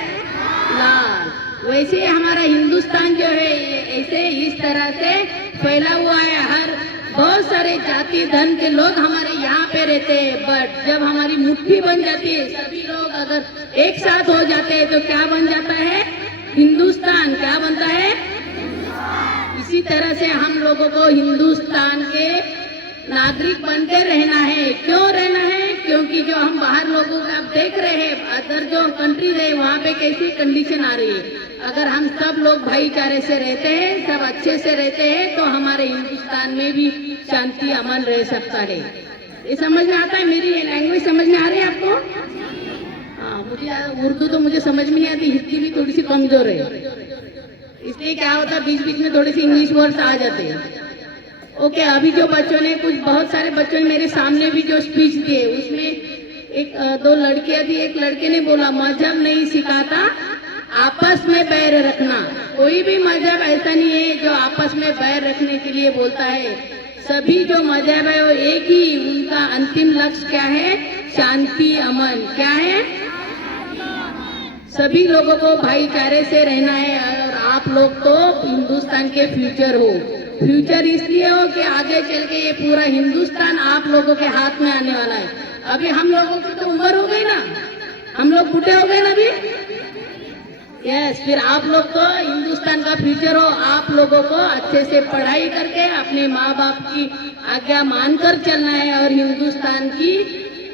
लाल। वैसे हमारा हिंदुस्तान जो है ऐसे इस तरह से फैला हुआ है। हर बहुत सारे जाति धन के लोग हमारे यहाँ पे रहते हैं, बट जब हमारी मुट्ठी बन जाती है, सभी लोग अगर एक साथ हो जाते हैं तो क्या बन जाता है? हिंदुस्तान। क्या बनता है? इसी तरह से हम लोगों को हिंदुस्तान के नागरिक बनते रहना है। क्यों रहना है? क्योंकि जो हम बाहर लोगों का आप देख रहे हैं, अदर जो कंट्री है वहाँ पे कैसी कंडीशन आ रही है। अगर हम सब लोग भाईचारे से रहते हैं, सब अच्छे से रहते हैं, तो हमारे हिंदुस्तान में भी शांति अमन रह सकता है। ये समझ में आता है? मेरी लैंग्वेज समझ में आ रही है आपको? हाँ, मुझे उर्दू तो मुझे समझ में नहीं आती, हिंदी भी थोड़ी सी कमजोर है, इसलिए क्या होता है बीच बीच में थोड़ी सी इंग्लिश वर्ड्स आ जाते हैं। ओके, अभी जो बच्चों ने बहुत सारे बच्चों ने मेरे सामने भी जो स्पीच दिए, उसमें दो लड़कियां थी। एक लड़के ने बोला मजहब नहीं सिखाता, आपस में बैर रखना। कोई भी मजहब ऐसा नहीं है जो आपस में बैर रखने के लिए बोलता है। सभी जो मजहब है वो एक ही, उनका अंतिम लक्ष्य क्या है? शांति अमन। क्या है? सभी लोगों को भाईचारे से रहना है। और आप लोग तो हिंदुस्तान के फ्यूचर हो। फ्यूचर इसलिए हो कि आगे चल के ये पूरा हिंदुस्तान आप लोगों के हाथ में आने वाला है। अभी हम लोगों की तो उम्र हो गई ना, हम लोग बूढ़े हो गए ना अभी। यस, फिर आप लोग तो हिंदुस्तान का फ्यूचर हो। आप लोगों को अच्छे से पढ़ाई करके अपने माँ बाप की आज्ञा मानकर चलना है और हिंदुस्तान की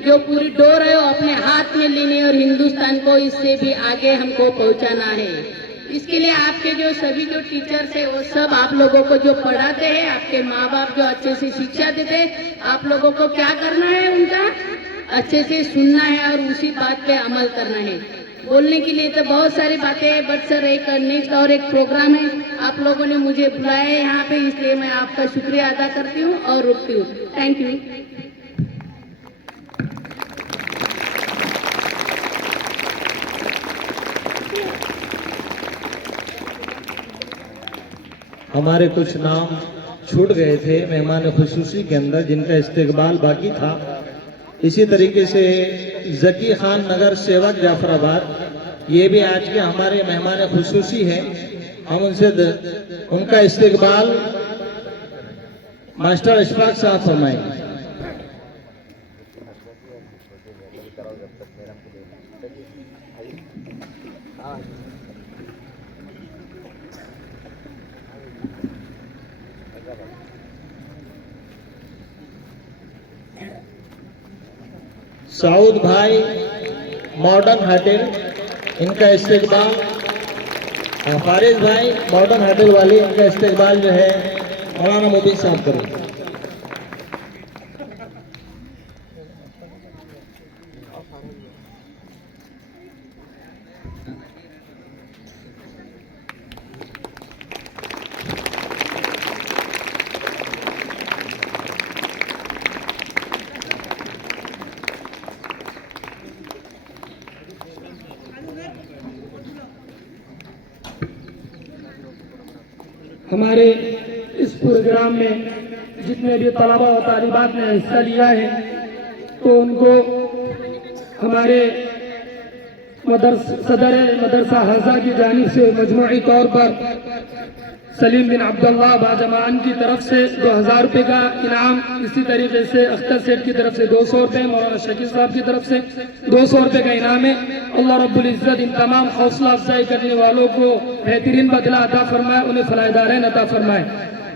जो पूरी डोर है वो अपने हाथ में लेनी है और हिंदुस्तान को इससे भी आगे हमको पहुंचाना है। इसके लिए आपके जो सभी जो टीचर्स है वो सब आप लोगों को जो पढ़ाते हैं, आपके माँ बाप जो अच्छे से शिक्षा देते हैं, आप लोगों को क्या करना है? उनका अच्छे से सुनना है और उसी बात पे अमल करना है। बोलने के लिए तो बहुत सारी बातें हैं, बट सर एक नेक्स्ट और एक प्रोग्राम है, आप लोगों ने मुझे बुलाया है यहाँ पे, इसलिए मैं आपका शुक्रिया अदा करती हूँ और रुकती हूँ। Thank you. हमारे कुछ नाम छूट गए थे मेहमान खुसूसी के अंदर, जिनका इस्तकबाल बाकी था। इसी तरीके से जकी खान नगर सेवक जाफराबाद, ये भी आज के हमारे मेहमान खुसूसी हैं। हम उनसे उनका इस्तकबाल मास्टर अशफाक साहब फरमाएंगे। साउद भाई मॉडर्न होटल, इनका इस्तकबाल, फारिज भाई मॉडर्न होटल वाले, इनका इस्तकबाल जो है मौलाना मोदी साहब करें। हमारे इस प्रोग्राम में जितने भी तलबा और तालिबात ने हिस्सा लिया है, तो उनको हमारे सदर मदरसा हज़ा की जानिब से मजमूई तौर पर सलीम बिन अब्दुल्ला बाजमान की तरफ से 2000 रुपये का इनाम, इसी तरीके से अख्तर सेठ की तरफ से 200 रुपये, मौलाना शकील साहब की तरफ से 200 रुपये का इनाम है। अल्लाह रब्बुल इज़्ज़त इन तमाम हौसला अफजाई करने वालों को बेहतरीन बदला अता फरमाए, उन्हें फलाहदारैन अता फरमाए।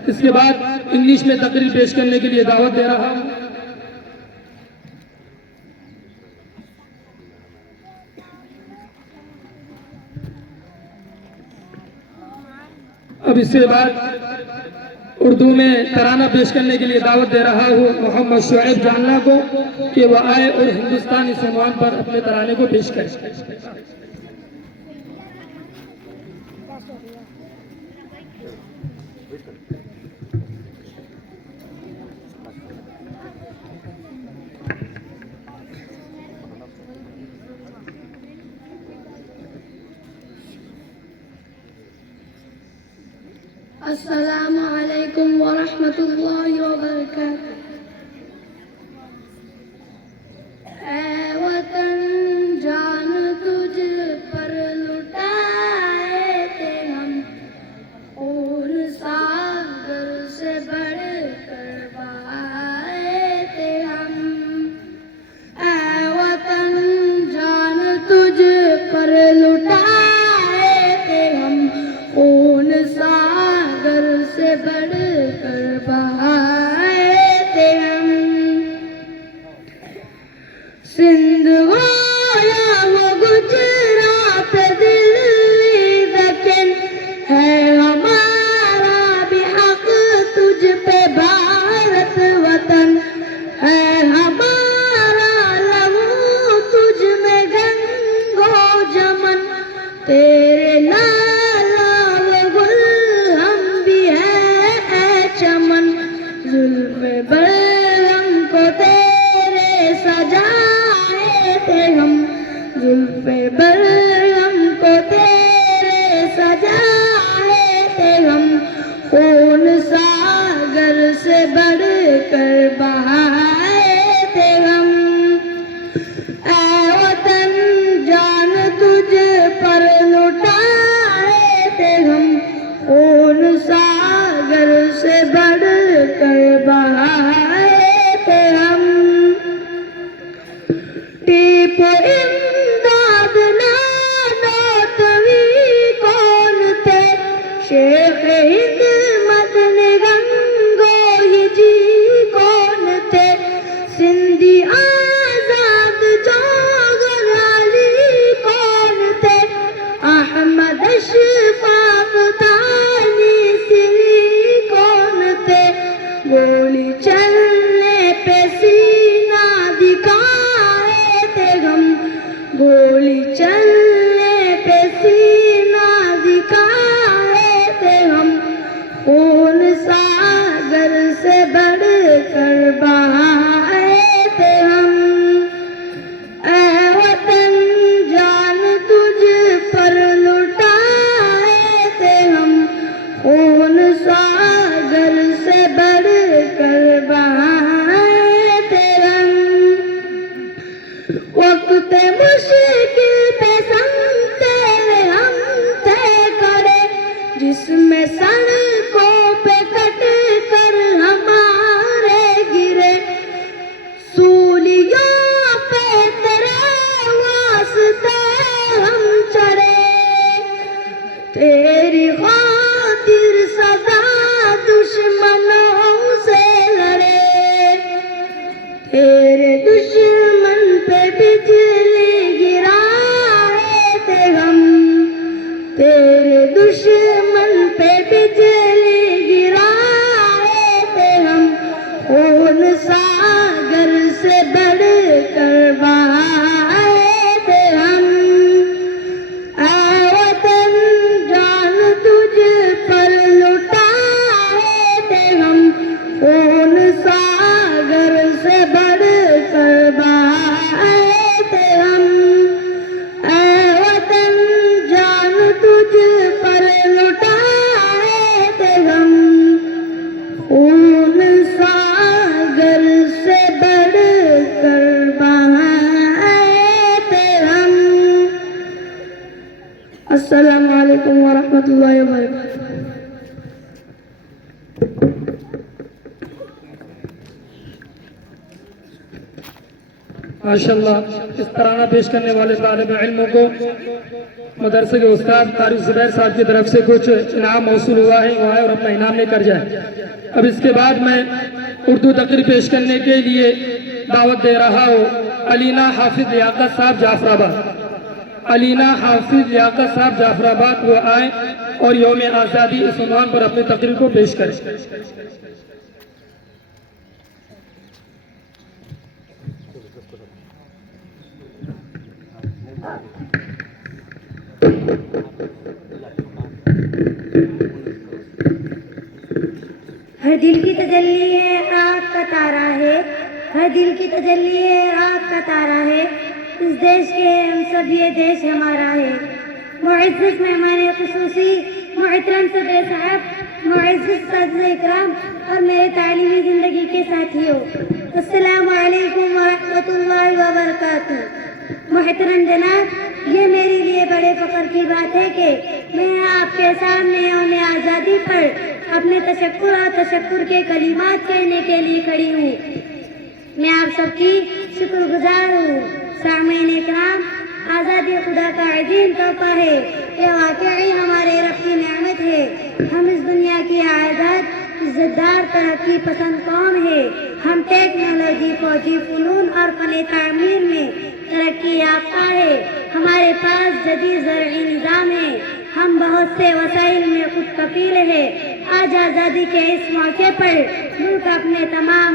इसके बाद इंग्लिश में तकरीर पेश करने के लिए दावत दे रहा हूँ। अब इसके बाद उर्दू में तराना पेश करने के लिए दावत दे रहा हूँ मोहम्मद शुएब जानना को कि वह आए और हिंदुस्तानी सनमान पर अपने तराने को पेश करें। अस्सलामु अलैकुम व रहमतुल्लाहि व बरकातुहू। ऐ वतन जान तुझ पर लुटाए थे हम, और सागर से बढ़ कर बहाए थे हम। ऐ वतन जान तुझ पर लुटाए थे हम, खून सागर से बढ़ कर बहाए थे हम। सिंध हो या वो गुजरात दिल्ली दक्षिण, है हमारा भी हक तुझ पे भारत वतन। है हमारा लहू तुझ में गंगो जमन, तेरे लाला वो गुल हम भी है चमन। जुल्फ़े बलगम को तेरे सजाए थे हम, जुल्फ़े बलगम को तेरे सजाए थे हम। खून सागर से बढ़ कर बहाए थे हम। ऐ वतन जान तुझ पर लुटाए थे हम, खून सागर से बढ़ कर बहाए थे हम। टीपू इमदाद नानोतवी कौन थे, शेख हिंद मदन गंगोही जी कौन थे। सिंधी आजाद जोगर अली कौन थे, अहमद अशफाक थानी सिरी कौन थे। गोली चलने पे सीना दिखाए थे हम, गोली चलने पे सीना दिखाए थे हम। खून सागर से बढ़ कर बहाए थे हम। ऐ वतन जान तुझ पर लुटाए थे हम, खून सागर से जिसमें सड़कों पे कट कर हमारे गिरे सूलियों पे तेरे वास्ते हम चढ़े तेरी खातिर सदा दुश्मनों से लड़े तेरे दुश्मन पे बिजली गिराए थे हम तेरे दुश्मन पे बिजली गिराए थे हम खून सागर से बढ़ कर बहाए थे हम ऐ वतन जान तुझ पर लुटाए थे हम खून सागर से बढ़ कर बहाए थे हम ऐ वतन जान तुझ पर लुटाए थे हम खून सागर से बढ़ कर बहाए थे हम। अस्सलामु अलैकुम व रहमतुल्लाहि व बरकातुहू। माशाल्लाह, इस तराना पेश करने वाले तालिब इल्मों को मदरसे के उस्ताद तारिक ज़ुबैर साहब की तरफ से कुछ इनाम मौसूल हुआ है, वो आए और अपना इनाम लेकर जाए। अब इसके बाद मैं उर्दू तकरीर पेश करने के लिए दावत दे रहा हूँ अलीना हाफिज लियाकत साहब जाफराबाद। अलीना हाफिज लियाकत साहब जाफराबाद वो आए और यौम आज़ादी इस उन्वान पर अपनी तकरीर को पेश करें। हर दिल की तजल्ली है आग का तारा है हर दिल की तजल्ली है आग का तारा है इस देश के हम सब ये देश हमारा है। मुअज़्ज़ज़ मेहमान खुसूसी मोहतरम सदर साहब मुअज़्ज़ज़ सादे इकराम और मेरे तालीमी ज़िंदगी के साथियों, अस्सलामु अलैकुम व रहमतुल्लाहि व बरकातुहू। मोहतरम जनाब, ये मेरे लिए बड़े फख्र की बात है कि मैं आपके सामने यौम आज़ादी पर अपने तशक्कुर और तशक्कुर के कलिमात कहने के लिए खड़ी हूँ। मैं आप सबकी शुक्रगुजार हूँ। सामईन इकराम, आज़ादी खुदा का अजीम तोहफा है, ये वाकई हमारे रब की नेमत है। हम इस दुनिया की आज़ाद इज़्ज़तदार तरक्की पसंद कौम है। हम टेक्नोलॉजी, फौजी फनून और फन तामीर में तरक्की याफ्ता है। हमारे पास जदीद ज़रई निज़ाम है। हम बहुत से वसाइल में खुद कफील है। आज आज़ादी के इस मौके पर मुल्क अपने तमाम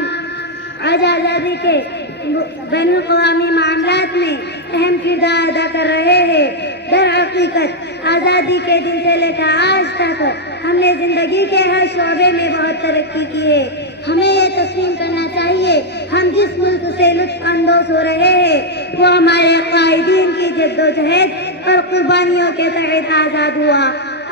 आज आज़ादी के बैनुल-अक़वामी मामलात में अहम किरदार अदा कर रहे हैं। दर हकीकत आज़ादी के दिन से लेकर आज तक हमने ज़िंदगी के हर शोबे में बहुत तरक्की की है। हमें ये तस्लीम करना चाहिए, हम जिस मुल्क से लुत्फ़ अंदोज़ हो रहे हैं वो हमारे कायदीन की जद्दोजहद और कुर्बानियों के तहत आज़ाद हुआ।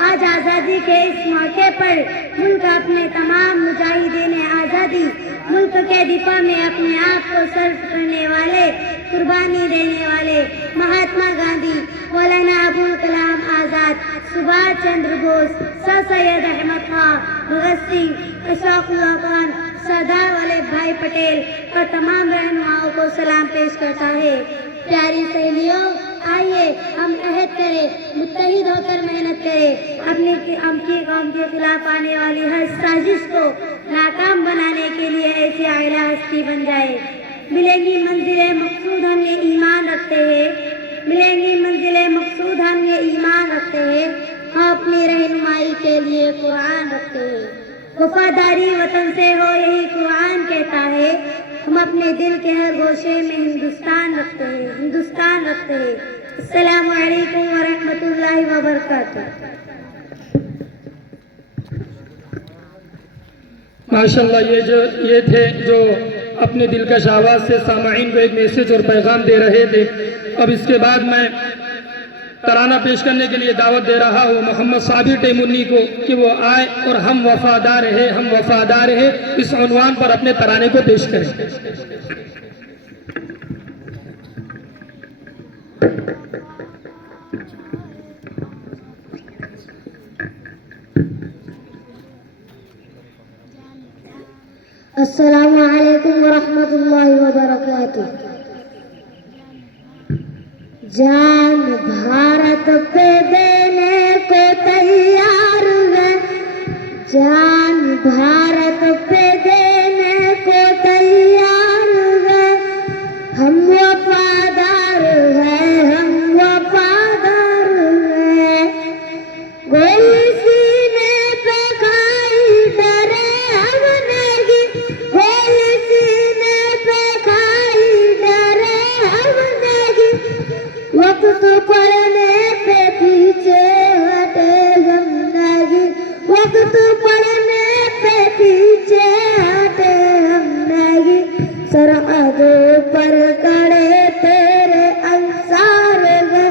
आज आज़ादी के इस मौके पर मुल्क अपने तमाम मुजाहिदीन आज़ादी मुल्क के दिफा में अपने आप को सर्फ करने वाले, कुर्बानी देने वाले महात्मा गांधी, मौलाना अबुल कलाम आज़ाद, सुभाष चंद्र बोस, सर सैयद अहमद खां, भगत सिंह, अशफाकुल्लाह खान, सरदार वल्लभ भाई पटेल और तमाम रहनुमाओं को सलाम पेश करता है। प्यारी सहेलियों, आइए हम अहद करें, मुत्तहिद होकर मेहनत करें, अपने कौम के खिलाफ आने वाली हर साजिश को नाकाम बनाने के लिए ऐसी आला हस्ती बन जाए। मिलेंगी मंजिलें मकसूद हम ये ईमान रखते हैं, मिलेंगी मंजिलें मकसूद हम ये ईमान रखते हैं। हम अपनी रहनुमाई के लिए कुरान रखते हैं। वफादारी वतन से हो यही कुरान कहता है। हम अपने दिल के हर गोशे में हिंदुस्तान रखते हैं, हिंदुस्तान रखते हैं। अस्सलामु अलैकुम व रहमतुल्लाहि व बरकातुहू। माशाल्लाह, ये थे जो अपने दिलकश आवाज़ से सामाईन को एक मैसेज और पैगाम दे रहे थे। अब इसके बाद मैं तराना पेश करने के लिए दावत दे रहा हूँ मोहम्मद साबिर टेमुन्नी को कि वो आए और हम वफादार है इस उन्वान पर अपने तराने को पेश करें। अस्सलामु अलैकुम वरहमतुल्लाहि वबरकातुह। जान भारत पे देने को तैयार है, जान भारत पे देने को तैयार है, हम वफादार है, हम वफादार है। गोली सीने पे खाई डरे हम नहीं, गोली सीने पे खाई डरे हम नहीं, वक्त पड़ने पे पीछे हटे हम नहीं, वक्त पड़ने पे पीछे हटे हम नहीं। सरहदों पर खड़े तेरे अंसार हैं,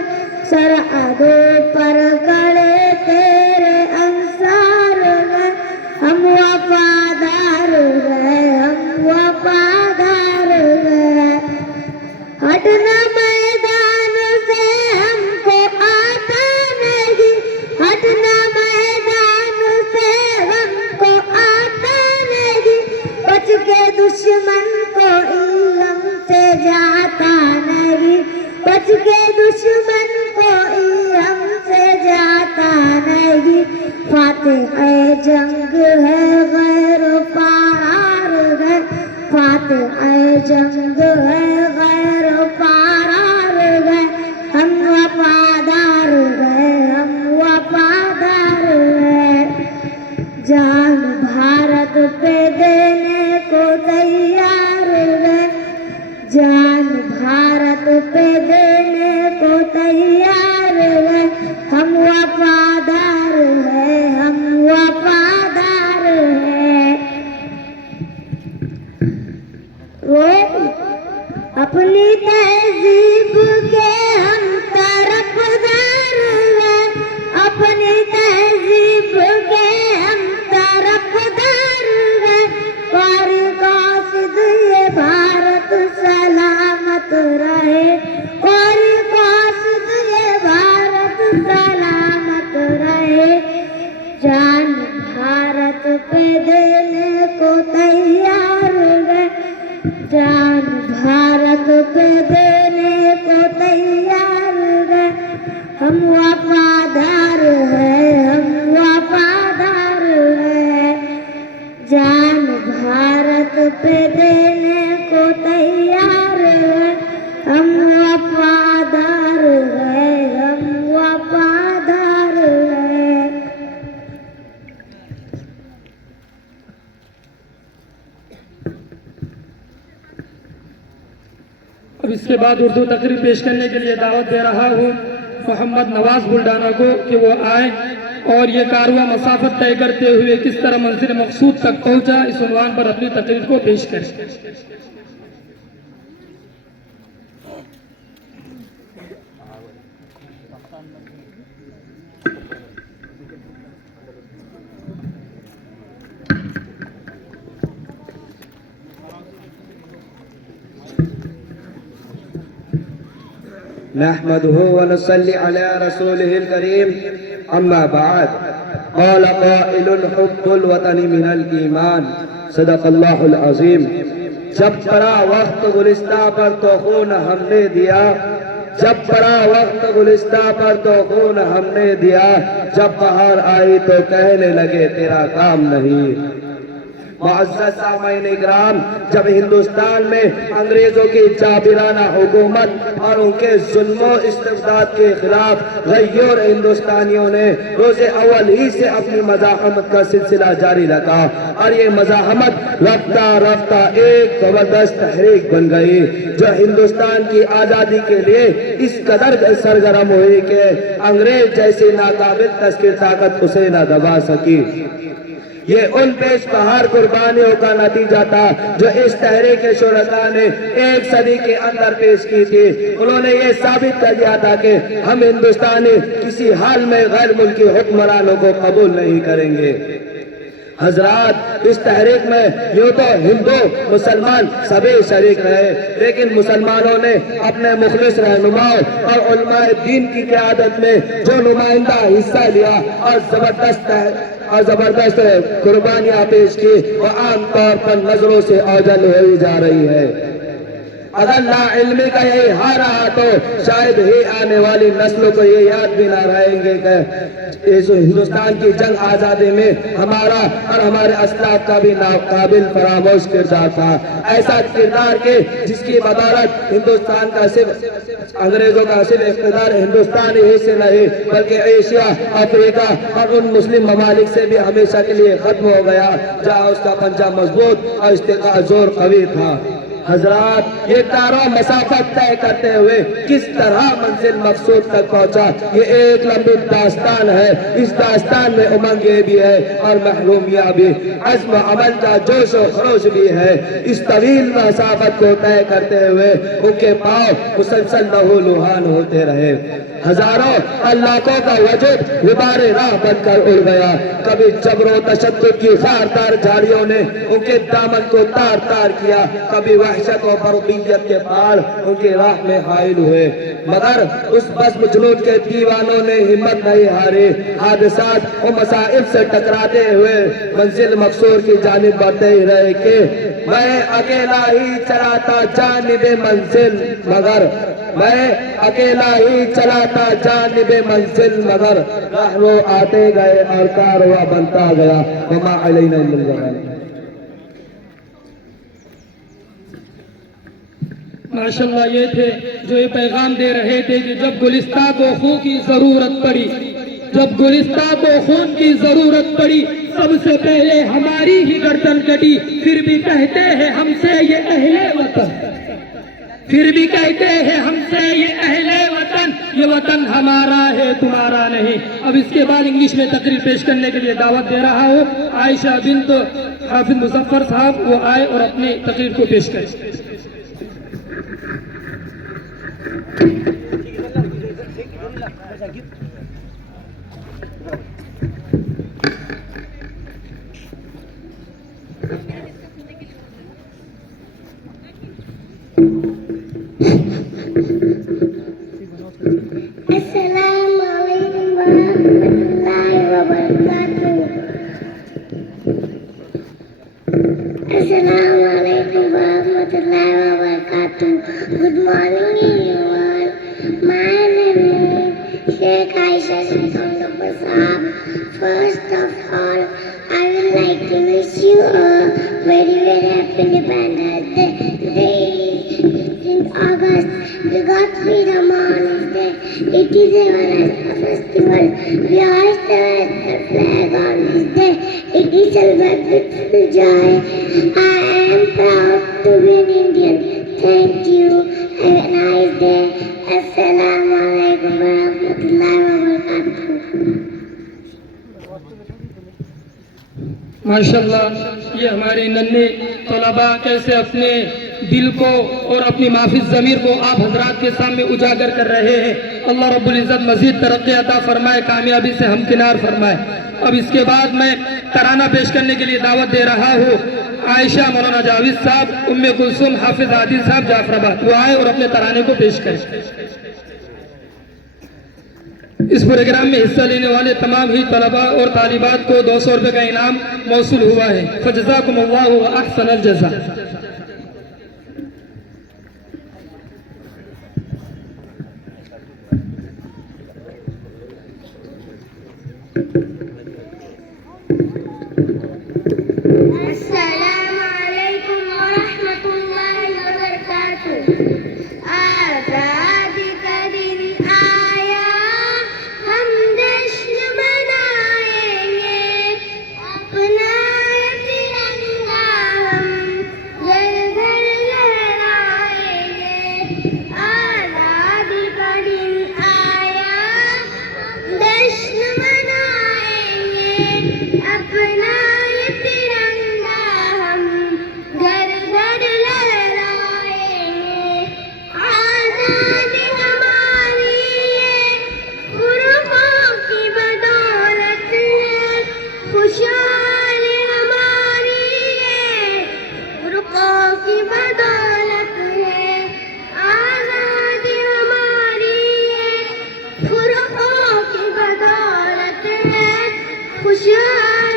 सरहदों पर खड़े तेरे अंसार हैं, हम वफादार हैं, हम वफादार हैं। हटना मैदान से हमको आता नहीं, हटना मैदान से हमको आता नहीं, बच के दुश्मन को इलम से जाता नहीं, बच के दुश्मन को इलम से जाता नहीं। फातिह जंग है गैर फरार है, फातिह जंग है गैर फरार है, हम वफादार है, हम वफादार है। जान भारत पे देने को तैयार है, जान भारत पे देने को तैयार है, हम वफादार है, हम वफादार है। अपनी तहजीब के हम तरफदार हैं, अपनी तहजीब के हम तरफदार हैं। कारी कासिद ये भारत सलामत रहे, कारी कासिद ये भारत सलामत रहे। जान भारत पे देने को तैयार है, जान भारत पे देने को तैयार है, हम वफादार है, हम वफादार है। जान भारत पे देने को तैयार है, हम वफादार है, हम वफादार है। अब इसके बाद उर्दू तकरीर पेश करने के लिए दावत दे रहा हूँ मोहम्मद नवाज बुल्डाना को कि वो आए और ये कारवां मसाफत तय करते हुए किस तरह मंजिल मकसूद तक पहुंचा इस उन्वान पर अपनी तकरीर को पेश करें। नहमदुहु व नसल्ली अला रसूलिहिल करीम अम्मा बाद क़ाल क़ाइलुल हुब्बुल वतनी मिनल ईमान सदक़ल्लाहुल अज़ीम। जब बड़ा वक्त गुलिस्तां पर तो खून हमने दिया, जब बड़ा वक्त गुलिस्तां पर तो खून हमने दिया, जब बाहर आई तो कहने लगे तेरा काम नहीं। मुअज़्ज़ज़ सामईन इकराम, जब हिंदुस्तान में अंग्रेजों की जाबिराना हुकूमत और उनके जुल्म इस्तिबदाद के खिलाफ गय्योर हिंदुस्तानियों ने रोज़े अव्वल ही से अपनी मज़ाहमत का सिलसिला जारी रखा और ये मज़ाहमत रफ्ता रफ्ता एक जबरदस्त तहरीक बन गई जो हिंदुस्तान की आज़ादी के लिए इस कदर सरगर्म हुई कि अंग्रेज जैसी नाकाबिल तस्कीर ताकत उसे न दबा सकी। ये उन बेशबहार कुर्बानियों का नतीजा था जो इस तहरीक शुरका ने एक सदी के अंदर पेश की थी। उन्होंने ये साबित कर दिया था कि हम हिंदुस्तानी किसी हाल में गैर मुल्की हुक्मरानों को कबूल नहीं करेंगे। हजरात, इस तहरीक में यूं तो हिंदू मुसलमान सभी शरीक रहे, लेकिन मुसलमानों ने अपने मुखलिस रहनुमाओं और उलमाए दीन की क़यादत में जो नुमाइंदा हिस्सा लिया और और जबरदस्त कुर्बानियां पेश की, वो आमतौर पर नजरों से ओझल हुई जा रही है। अगर लाइल्मी का यही हाल रहा तो शायद ही आने वाली नस्लों को ये याद भी ना रहेंगे कि इस हिंदुस्तान की जंग आजादी में हमारा और हमारे असलाफ का भी नाकाबिल फरामोश किरदार था। ऐसा किरदार के जिसकी बदौलत हिंदुस्तान का सिर्फ अंग्रेजों का सिर्फ इख्तिदार हिंदुस्तान ही से नहीं बल्कि एशिया, अफ्रीका और उन मुस्लिम ममालिक से भी हमेशा के लिए खत्म हो गया, जहाँ उसका पंजा मजबूत और इस्तिका जोर कवी था। हजरात, ये तारों मसाफत तय करते हुए किस तरह मंजिल मकसूद तक पहुंचा, ये एक लंबी दास्तान है। इस दास्तान में उमंग ये भी है और महरूमिया भी, अज़्म अमल का जोश और खरोश भी है। इस तवील मसाफत को तय करते हुए उनके पाँव मुसलसल लहूलुहान होते रहे। हजारों और लाखों का वजूद गुब्बारे राह बनकर उड़ गया। कभी जबरो तशद्दुद की खारदार झाड़ियों ने उनके दामन को तार तार किया, कभी वहशत और बर्बरियत के पहाड़ उनकी राह में हाइल हुए, मगर उस बज़्म जुनून के दीवानों ने हिम्मत नहीं हारी। हादसात और मसाइब से टकराते हुए मंजिल मकसूद की जानिब बढ़ते ही रहे कि मैं अकेला ही चलाता जानिबे मंजिल, मगर मैं अकेला ही चलाता जानिबे मंजिल, मगर रहरो आते गए और कारवां बनता गया। वमा अलैना इल्लल बलाग। माशाल्लाह, ये थे जो ये पैगाम दे रहे थे कि जब गुलिस्तां को खून की जरूरत पड़ी, जब गुलिस्तां को खून की जरूरत पड़ी, सबसे पहले हमारी ही गर्दन कटी। फिर भी कहते हैं हमसे ये अहले वतन, फिर भी कहते हैं हमसे ये अहले वतन, ये वतन हमारा है तुम्हारा नहीं। अब इसके बाद इंग्लिश में तकरीर पेश करने के लिए दावत दे रहा हूँ आयशा बिन्त हाफिज मुजफ्फर साहब, वो आए और अपनी तकरीर को पेश करें। Assalamualaikum warahmatullahi wabarakatuh. Assalamualaikum warahmatullahi wabarakatuh. Good morning everyone. My name is Sheikh Aisha Sultan Saab. First of all, I would like to wish you a very happy Independence Day. Today is 15th August. We got freedom on this day. It is a festival. We hoist the flag on this day. It is a beautiful joy. I am proud to be an Indian. Thank you. Have a nice day. Assalamu alaikum warahmatullahi wabarakatuh. माशाल्लाह, ये हमारे नन्हे तलबा कैसे अपने दिल को और अपनी माफिज ज़मीर को आप हजरात के सामने उजागर कर रहे हैं। अल्लाह रब्बुल इज़्ज़त मज़ीद तरक्की अता फरमाए, कामयाबी से हमकिनार फरमाए। अब इसके बाद मैं तराना पेश करने के लिए दावत दे रहा हूँ आयशा मौलाना जावेद साहब, उम्मे कुलसुम, हाफिज आदिल साहब जाफराबाद, वो आए और अपने तराने को पेश करें। इस प्रोग्राम में हिस्सा लेने वाले तमाम ही तलबा और तालिबात को 200 रुपये का इनाम मौसूल हुआ है। फजज़ाकुमुल्लाहु व अहसनल जज़ा। Assalamu alaikum warahmatullahi wabarakatuh. आज़ादी का दिन आया, हम जश्न मनाएंगे, अपना तिरंगा हम घर घर लहराएंगे। आज़ादी का दिन आया, हम जश्न मनाएंगे, अपना तिरंगा हम घर घर लहराएंगे। आज़ादी हमारी है, गुरुओं की बदौलत है, खुशहाली हमारी है, गुरुओं की बदौलत है। आज़ादी हमारी है, गुरुओं की बदौलत है, खुशहाली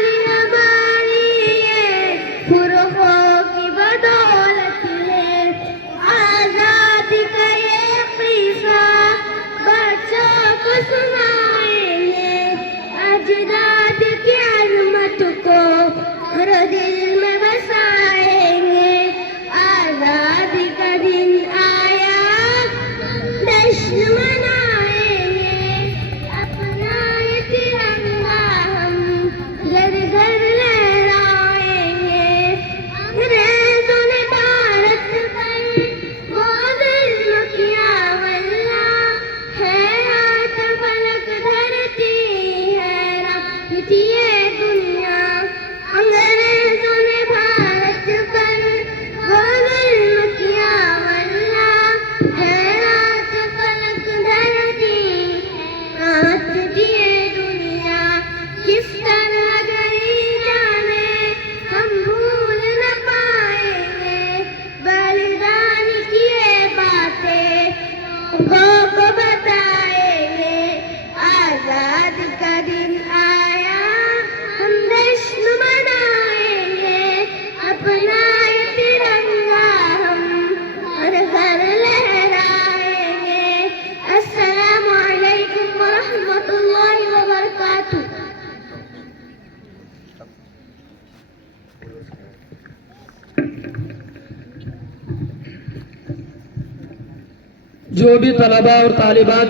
जो भी तलबा और तालिबात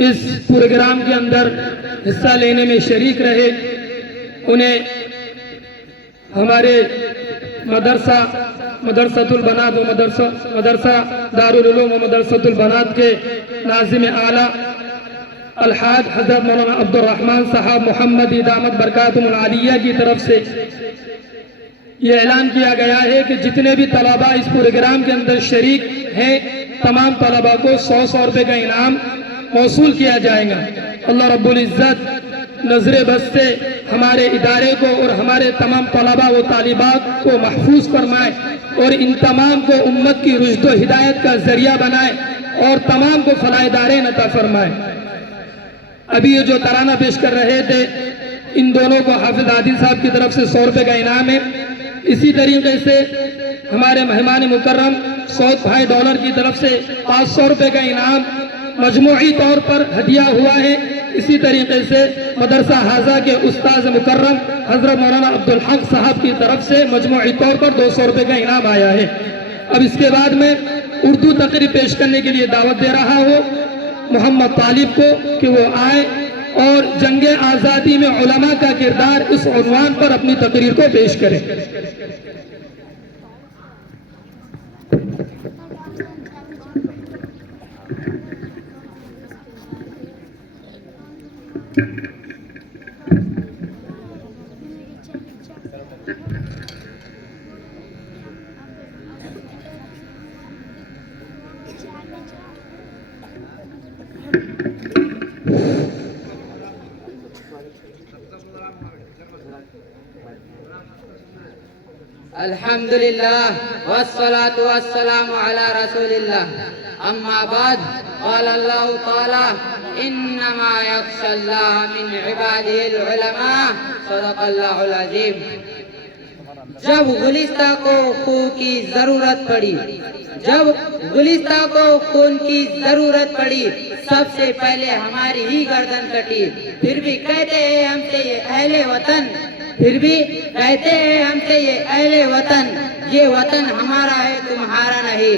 इस प्रोग्राम के अंदर हिस्सा लेने में शरीक रहे, उन्हें हमारे मदरसतुल बनात व मदरसा दारुल उलूम व मदरसतुल बनात के नाज़िम आला अलहाज हज़रत मौलाना अब्दुल रहमान साहब मोहम्मद दामत बरकातुहुल आलिया की तरफ से ये ऐलान किया गया है कि जितने भी तलबा इस प्रोग्राम के अंदर शरीक हैं, तमाम तलबा को 100 रुपये का इनाम मौसूल किया जाएगा। अल्लाह रब्बुल इज़्ज़त नजर बस से हमारे इदारे को और हमारे तमाम तलबा व तालिबात को महफूज फरमाए और इन तमाम को उम्मत की रुश्द व हिदायत का जरिया बनाए और तमाम को फलाह-ए-दारैन अता फरमाए। अभी ये जो तराना पेश कर रहे थे, इन दोनों को हाफिज आदिल साहब की तरफ से 100 रुपये का इनाम है। इसी तरीके से हमारे मेहमान मुकर्रम सौद भाई डॉलर की तरफ से 500 रुपये का इनाम मजमूई तौर पर हदिया हुआ है। इसी तरीके से मदरसा हाजा के उस्ताद मुकर्रम हजरत मौलाना अब्दुल हक साहब की तरफ से मजमूई तौर पर 200 रुपये का इनाम आया है। अब इसके बाद में उर्दू तकरीर पेश करने के लिए दावत दे रहा हूँ मोहम्मद तालिब को कि वो आए और जंगे आज़ादी में उलमा का किरदार इस उन्वान पर अपनी तकरीर को पेश करें। अल्हम्दुलिल्लाह वस्सलातु वस्सलामु अला रसूलिल्लाह अम्मा बाद क़ाल अल्लाहु तआला इन्नमा यख्शल्लाह मिन इबादिहिल उलमा सदक़ल्लाहुल अज़ीम। जब गुलिस्तां को खून की जरूरत पड़ी सबसे पहले हमारी ही गर्दन कटी। फिर भी कहते हैं हमसे ये अहले वतन, ये वतन हमारा है तुम्हारा नहीं।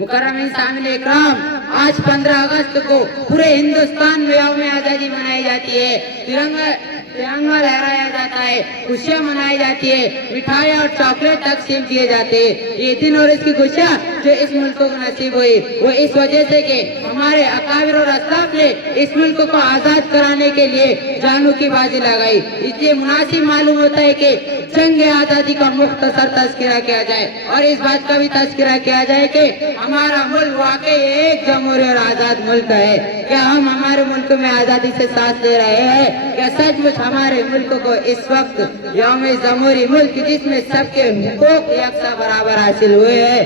मुकर्रम सामिल इकराम, आज 15 अगस्त को पूरे हिंदुस्तान में यौम आज़ादी मनाई जाती है। तिरंगा लहराया जाता है, खुशियाँ मनाई जाती है, मिठाई और चॉकलेट तकसीम किए जाते हैं। ये दिन और इसकी खुशियाँ जो इस मुल्क को नसीब हुई वो इस वजह से कि हमारे अकाबिर और असलाफ ने इस मुल्क को आज़ाद कराने के लिए जानों की बाजी लगाई। इसलिए मुनासिब मालूम होता है कि जंग आज़ादी का मुख्तसर तज़किरा किया जाए और इस बात का भी तज़किरा किया जाए कि हमारा मुल्क वाकई एक जमहूरी और आज़ाद मुल्क है। क्या हम हमारे मुल्क में आज़ादी से सांस ले रहे हैं? क्या सचमुच हमारे मुल्क को इस वक्त यौम जमहूरी मुल्क जिसमें सबके हुकूक यकसा बराबर हासिल हुए हैं?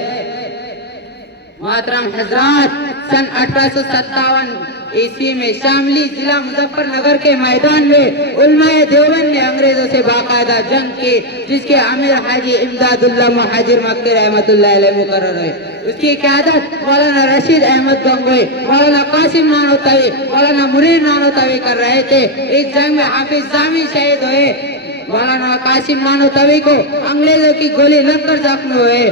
मोहतरम हजरात, सन 1857 ईस्वी में शामली जिला मुजफ्फरनगर के मैदान में उलमाए देवबंद ने अंग्रेजों से बाकायदा जंग की, जिसके आमिर हाजी इमदादुल्लाह मुहाजिर मक्की रहमतुल्लाह अलैह मुकर्रर हुए। उसकी क़यादत मौलाना रशीद अहमद गंगोई, मौलाना कासिम नानोतवी, मौलाना मुनीर नानोतवी कर रहे थे। इस जंग में हाफिज जामी शहीद हुए। मौलाना कासिम नानोतवी को अंग्रेजों की गोली लगकर जख्मी हुए।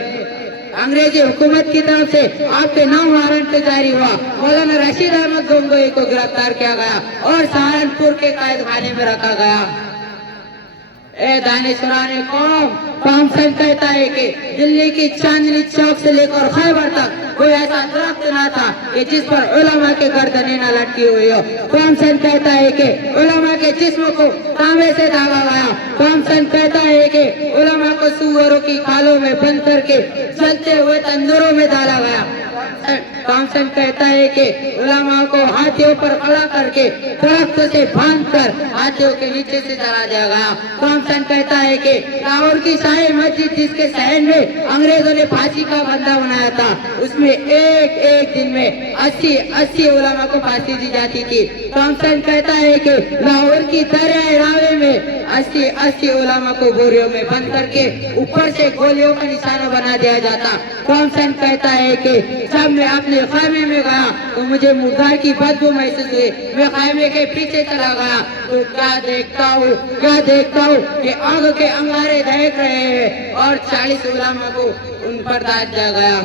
अंग्रेजी हुकूमत की तरफ से आपके नाम वारंट जारी हुआ। मौलाना रशीद अहमद गंगोई को गिरफ्तार किया गया और सहारनपुर के कैद खाने में रखा गया। ए दानिशुरान कौम, थॉमसन कहता है कि दिल्ली की चांदनी चौक से लेकर खैबर तक कोई ऐसा दरख्त न था कि जिस पर उलमा के गर्दनें न लटकी हुई हो। थॉमसन कहता है कि उलमा के जिस्म को तांबे से दागा गया। थॉमसन कहता है कि उलमा को सूअरों की खालों में बंद करके जलते हुए तंदूरों में डाला गया। थॉमसन कहता है कि उलमा को हाथियों पर खड़ा करके दरख्त से बांधकर हाथियों के नीचे से जला दिया गया। थॉमसन कहता है कि लाहौर की शाही मस्जिद जिसके शहर में अंग्रेजों ने फांसी का बंदा बनाया था, उसमें एक दिन में 80 उलमा को फांसी दी जाती थी। थॉमसन कहता है कि लाहौर की दरिया रावे में 80 उलमा को बोरियों में बंद करके ऊपर से गोलियों का निशाना बना दिया जाता। थॉमसन कहता है कि जब मैं अपने खामे में गया तो मुझे मुर्दार की बदबू महसूस हुई। मैं खामे के पीछे चला गया तो क्या देखता हूँ कि आग के अंगारे दहक रहे हैं और 40 उलमा को उन पर दाद दिया गया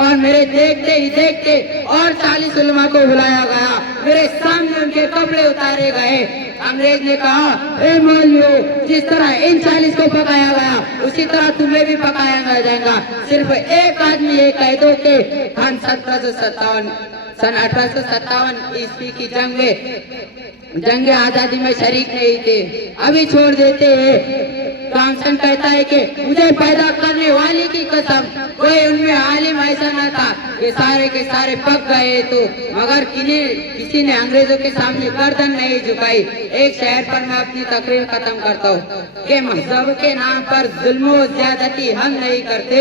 और मेरे देखते ही देखते और 40 उलमा को बुलाया गया। मेरे सामने उनके कपड़े उतारे गए। अंग्रेज ने कहा, ए मौलवियों, जिस तरह इन 40 को पकाया गया उसी तरह तुम्हें भी पकाया जाएगा। सिर्फ एक आदमी ये कह दो कि हम सन 1857 ईस्वी की जंग आजादी में शरीक नहीं थे, अभी छोड़ देते हैं। थॉमसन कहता है कि मुझे पैदा करने वाले की कसम, कोई उनमें आलिम ऐसा न था कि सारे के सारे पक गए तो मगर किसी ने अंग्रेजों के सामने गर्दन नहीं झुकाई। एक शहर पर मैं अपनी तकरीर खत्म करता हूँ कि मजहब के नाम पर जुल्म और ज्यादती हम नहीं करते,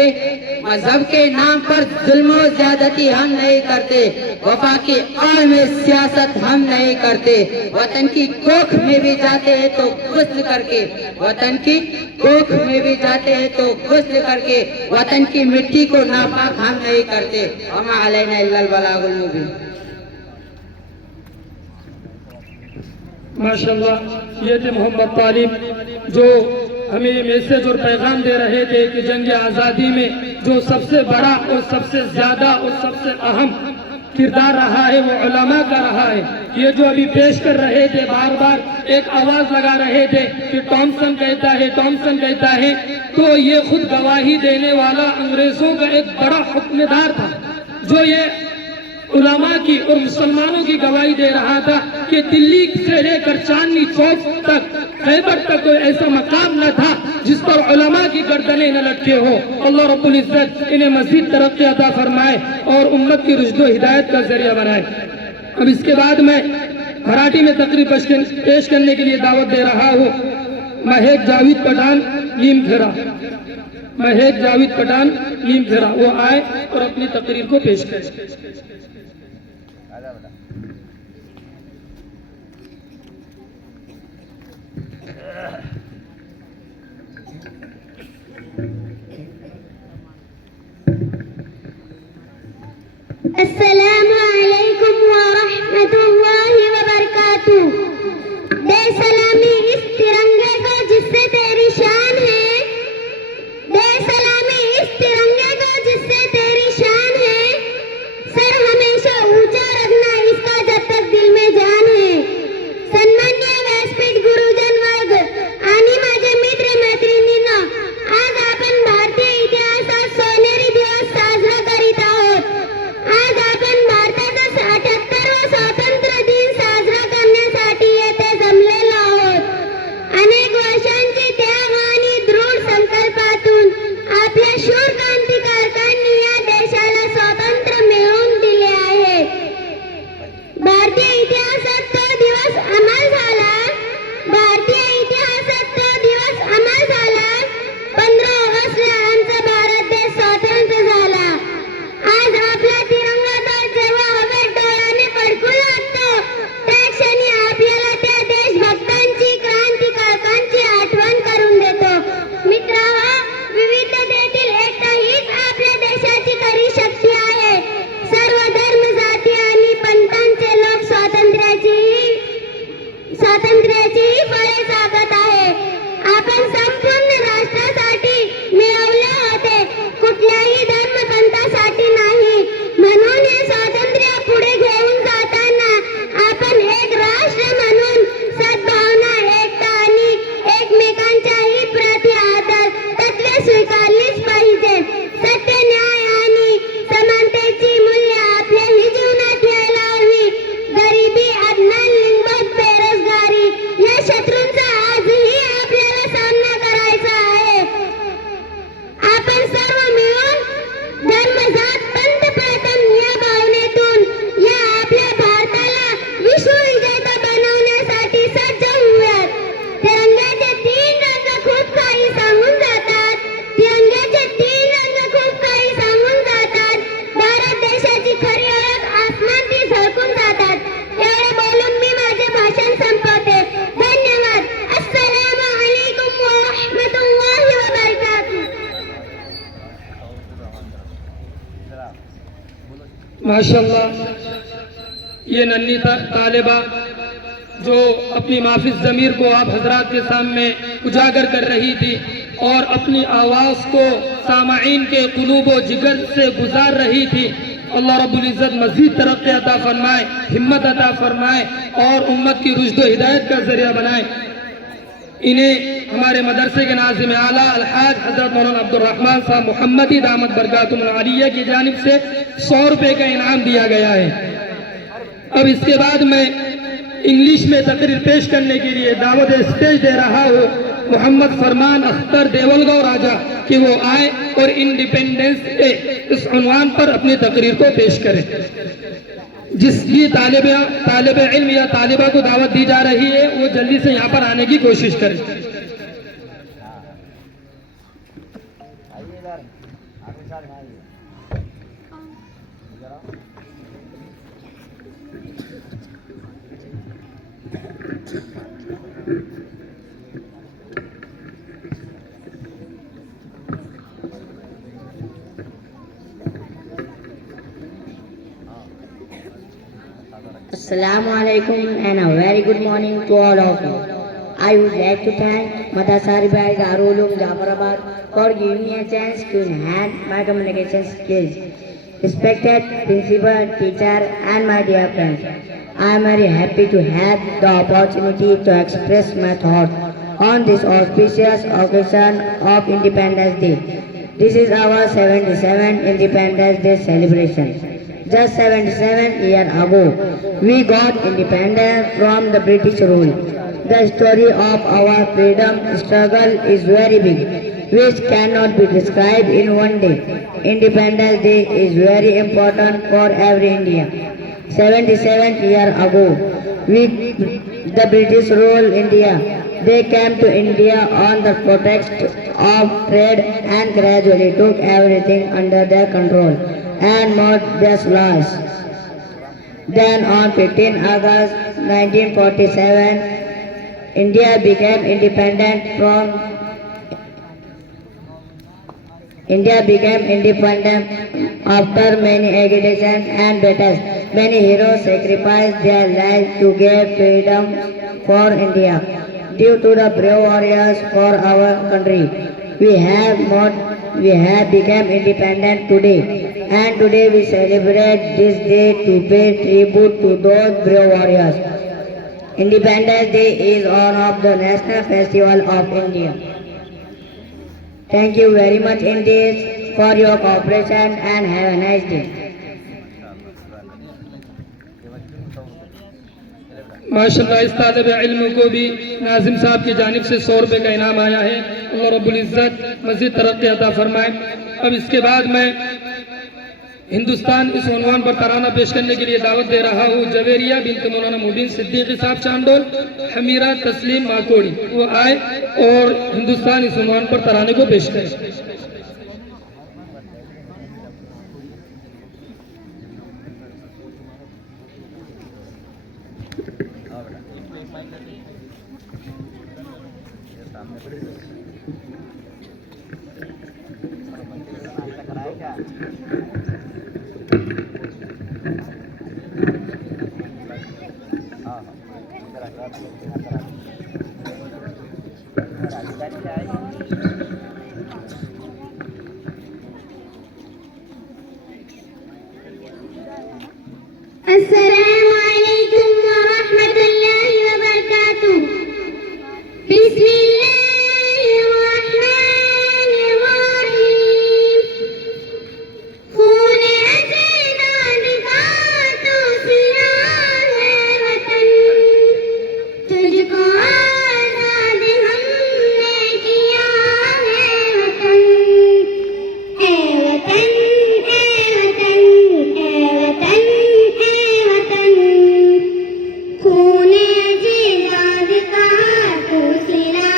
मजहब के नाम पर जुल्म और ज्यादती हम नहीं करते, वफा की आड़ में सियासत हम नहीं करते। वतन की कोख में भी जाते हैं तो गुस्ल करके, वतन की कोख में भी जाते हैं तो गुस्ल करके, वतन की मिट्टी को नापाक हम नहीं करते। वमा अलैना इल्लल बलागुल मुबीन। माशाल्लाह, ये थे मोहम्मद तालिब जो हमें ये मैसेज और पैगाम दे रहे थे कि जंग आज़ादी में जो सबसे बड़ा और सबसे ज्यादा और सबसे अहम किरदार रहा है वो उलमा का रहा है। ये जो अभी पेश कर रहे थे, बार बार एक आवाज लगा रहे थे कि थॉमसन कहता है, तो ये खुद गवाही देने वाला अंग्रेजों का एक बड़ा हुक्मदार था जो ये उलमा की और मुसलमानों की गवाही दे रहा था कि दिल्ली से लेकर चांदनी चौक तक, खैबर तक कोई ऐसा मकाम न था जिस पर उलमा की गर्दनें न लटके हो। अल्लाह रब्बुल इज्जत इन्हें मज़ीद तरक्की अता फरमाए और उम्मत की रुश्द व हिदायत का जरिया बनाए। अब इसके बाद मैं मराठी में तकरीर पेश करने के लिए दावत दे रहा हूँ महेक जावेद पठान लीम खेरा, वो आए और अपनी तकरीर को पेश करें। अस्सलामु अलैकुम व रहमतुल्लाहि व बरकातुहू। दे सलामी इस तिरंगे को जिससे तेरी शान है, दे सलामी इस तिरंगे को जिससे तेरी शान है। सर हमेशा ऊंचा रखना इसका माशाल्लाह ये नन्ही तालिबा जो अपनी माफिज ज़मीर को आप हजरात के सामने उजागर कर रही थी और अपनी आवाज़ को सामाईन के कुलूब व जिगर से गुजार रही थी। अल्लाह रब्बुल इज़्ज़त मज़ीद तरक्की अता फरमाए, हिम्मत अता फरमाए और उम्मत की रुश्द व हिदायत का जरिया बनाए। इन्हें हमारे मदरसे के नाज़िम आला अलहाज हज़रत मौलाना अब्दुर्रहमान साहब मुहम्मदी दामत बरकातुहुल आलिया की जानिब से 100 रुपये का इनाम दिया गया है। अब इसके बाद मैं इंग्लिश में तकरीर पेश करने के लिए दावत स्टेज दे रहा हूँ मोहम्मद फरमान अख्तर देवलगांव राजा कि वो आए और इंडिपेंडेंस डे इस उन्वान पर अपनी तकरीर को पेश करें। जिस भी तालिब इल्म या तालिबा को दावत दी जा रही है वो जल्दी से यहाँ पर आने की कोशिश करें। Assalamu alaikum and a very good morning to all of you. I would like to thank Madrasa Ribai Darul Uloom Jafarabad for giving me a chance to enhance my communication skills. Respected principal, teacher and my dear friends, I am very happy to have the opportunity to express my thoughts on this auspicious occasion of Independence Day. This is our 77th Independence Day celebration. Just 77 years ago, we got independence from the British rule. The story of our freedom struggle is very big, which cannot be described in one day. Independence Day is very important for every Indian. 77 years ago, the British ruled India. They came to India on the pretext of trade and gradually took everything under their control and made their laws. Then on 15 August 1947, India became independent after many agitations and battles. Many heroes sacrificed their lives to give freedom for India. Due to the brave warriors for our country, we have become independent today, and today we celebrate this day to pay tribute to those brave warriors. Independence Day is one of the national festival of India. Thank you very much indeed for your cooperation and have a nice day. माशाल्लाह इस तालिब इल्म को भी नाजिम साहब की जानिब से 100 रुपये का इनाम आया है। अल्लाह रब्बुल इज़्ज़त मज़ीद तरक्की अता फरमाए। अब इसके बाद मैं हिंदुस्तान इस उन्वान पर तराना पेश करने के लिए दावत दे रहा हूँ जवेरिया बिन्त मौलाना मुबीन सिद्दीकी साहब चांडोल, हमीरा तस्लीम माकोड़ी, वो आए और हिंदुस्तान इस उन्वान पर तराने को पेश करें। Assalamu alaikum wa rahmatullahi wa barakatuh. Bismillahirrahmanirrahim. खून आज़ाद का तो सिला है वतन, तुझको आज़ाद हमने किया है वतन। ऐ वतन, ऐ वतन, ऐ वतन, खून आज़ाद का तो सिला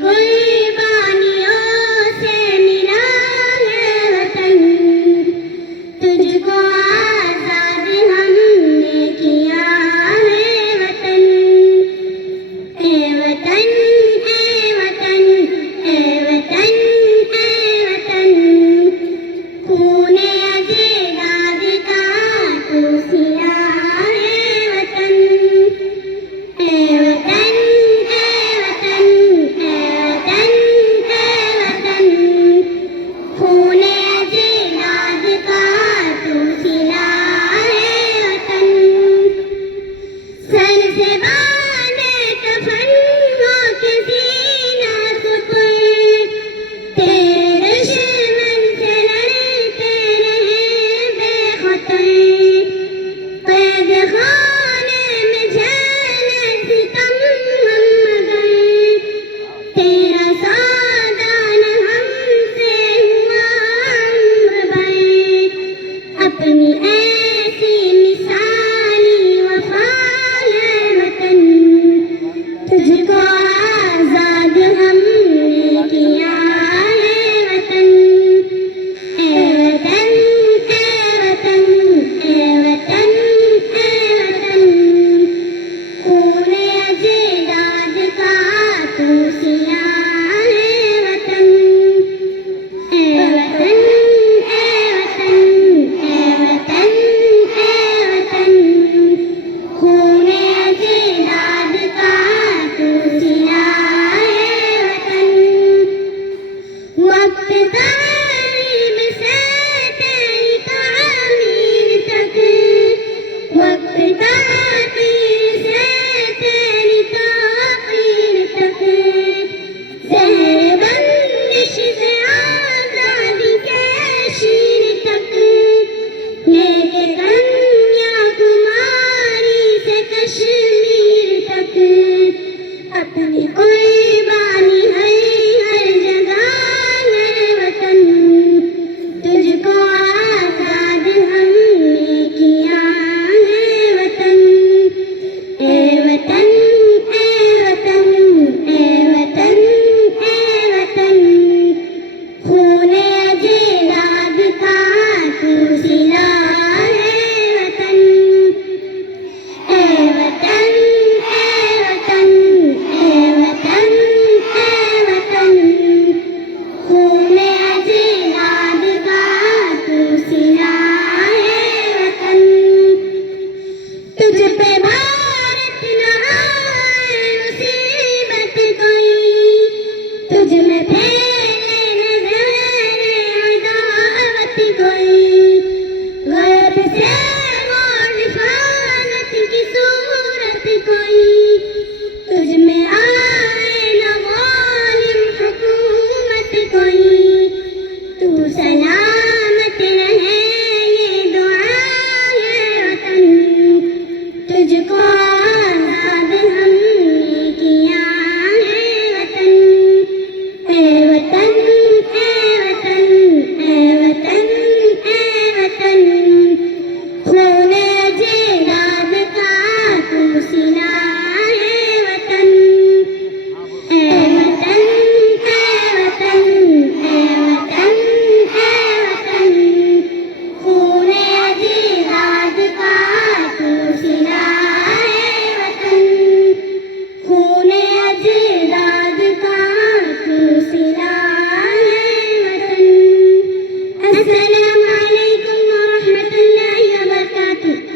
कुर्बानियों से मिला है वतन, तुझको आजाद हमने किया है वतन। ए वतन ए वतन ए वतन ए वतन, खूने अज़ीज़ाद का तू सिला है वतन। ए वतन ए वतन ए वतन ए वतन, खूने अज़ीज़ाद का तू सिला है वतन। सर से बांधे कफन हो के सीना सुकुन, तेरे दुश्मन से लड़ते रहे बेखतर। कैद खाने में झेले सितम हम मगर, तेरा सादान हमसे हुआ उम्र भर। अपनी ऐसी मिसाली वफा है वतन, तुझको आजाद हमने किया है वतन। ए वतन ए वतन ए वतन ए वतन, खूने अज़ीज़ाद का तू सिला है वतन। ए वतन ए वतन ए वतन ए वतन, खूने अज़ीज़ाद का तू सिला है वतन। वक्त तारीब से तेरी तामीर तक, वक्त ताकीर से तेरी ताकीर तक, ज़हर बंदिश से आज़ादी के शीर तक, लेके कन्याकुमारी से कश्मीर तक, अपनी कुर्बानी है हर जगह है वतन, तुझको आजाद हमने किया है वतन। ए वतन ए वतन ए वतन ए वतन, खूने अज़ीज़ाद का तू सिला है वतन। ए वतन ए वतन ए वतन ए वतन, खूने अज़ीज़ाद का तू सिला है वतन। तुझ पे भारत न आए मुसीबत कोई, तुझ में फैले न ज़हरे अदावत कोई, गैब से मोड़ हिफाजत की सूरत कोई, तुझ में आए न ज़ालिम हुकूमत कोई। तू सलामत रहे ये दुआ है वतन, तुझको आजाद हमने किया है वतन। ए वतन ए वतन ए वतन ए वतन, खूने अज़ीज़ाद का तू सिला है वतन। ए वतन ए वतन ए वतन ए वतन, खूने अज़ीज़ाद का तू सिला है वतन। खूने अज़ीज़ाद का तू सिला है वतन। अस्सलामु अलैकुम व रहमतुल्लाहि व बरकातुहू।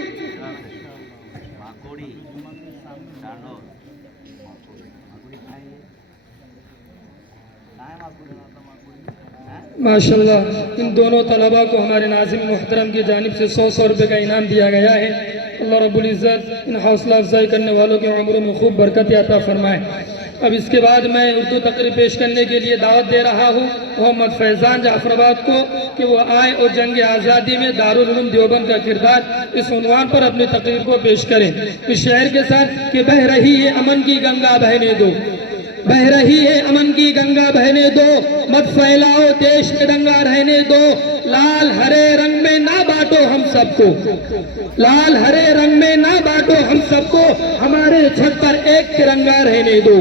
माशाल्लाह, इन दोनों तलबा को हमारे नाज़िम मुहतरम की जानिब से 100 रुपये का इनाम दिया गया है। अल्लाह रब्बुल इज़्ज़त इन हौसला अफजाई करने वालों की उम्र में खूब बरकत अता फरमाए। अब इसके बाद मैं उर्दू तकरीर पेश करने के लिए दावत दे रहा हूँ मोहम्मद फैज़ान जाफराबाद को कि वो आए और जंग आज़ादी में दारुल उलूम देवबंद का किरदार इस उन्वान पर अपनी तकरीर को पेश करें इस शेर के साथ कि बह रही है अमन की गंगा बहने दो, बह रही है अमन की गंगा बहने दो, मत फैलाओ देश में दंगा रहने दो, लाल हरे रंग में ना बांटो हम सबको, लाल हरे रंग में ना बांटो हम सबको, हमारे छत पर एक तिरंगा रहने दो।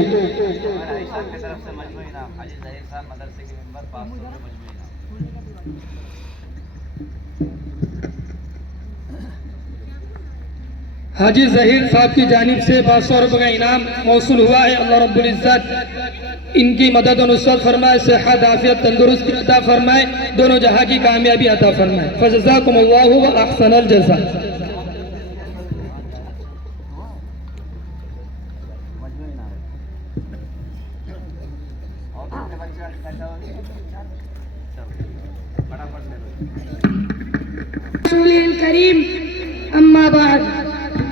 हाजी जहीर साहब की जानिब से 500 रुपये का इनाम मौसूल हुआ है। अल्लाह रब्बुल इज्जत इनकी मदद और नुसरत फरमाए, सेहत आफियत तंदुरुस्ती अता फरमाए, दोनों जहां की कामयाबी अता फरमाए। फजज़ाकुमुल्लाहु व अहसनल जज़ा। करीम अम्मा बाद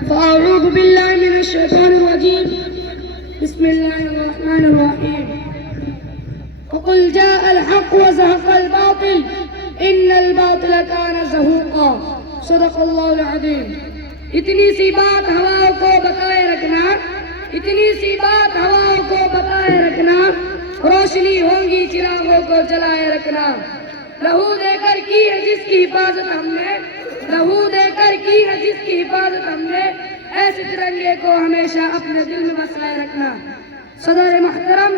फ़अऊज़ु बिल्लाहि मिनश शैतानिर रजीम बिस्मिल्लाहिर रहमानिर रहीम वक़ुल जाअल हक़्क़ु व ज़हक़ल बातिल इन्नल बातिला काना ज़हूक़ा सदक़ल्लाहुल अज़ीम। इतनी सी बात हवाओं को बताए रखना, इतनी सी बात हवाओं को बताए रखना, रोशनी होंगी चिरागों को जलाए रखना। लहू देकर की है जिसकी हिफाजत हमने, लहू देकर की है जिसकी हिफाजत हमने, ऐसे तिरंगे को हमेशा अपने दिल में बसाए रखना। सदर महतरम,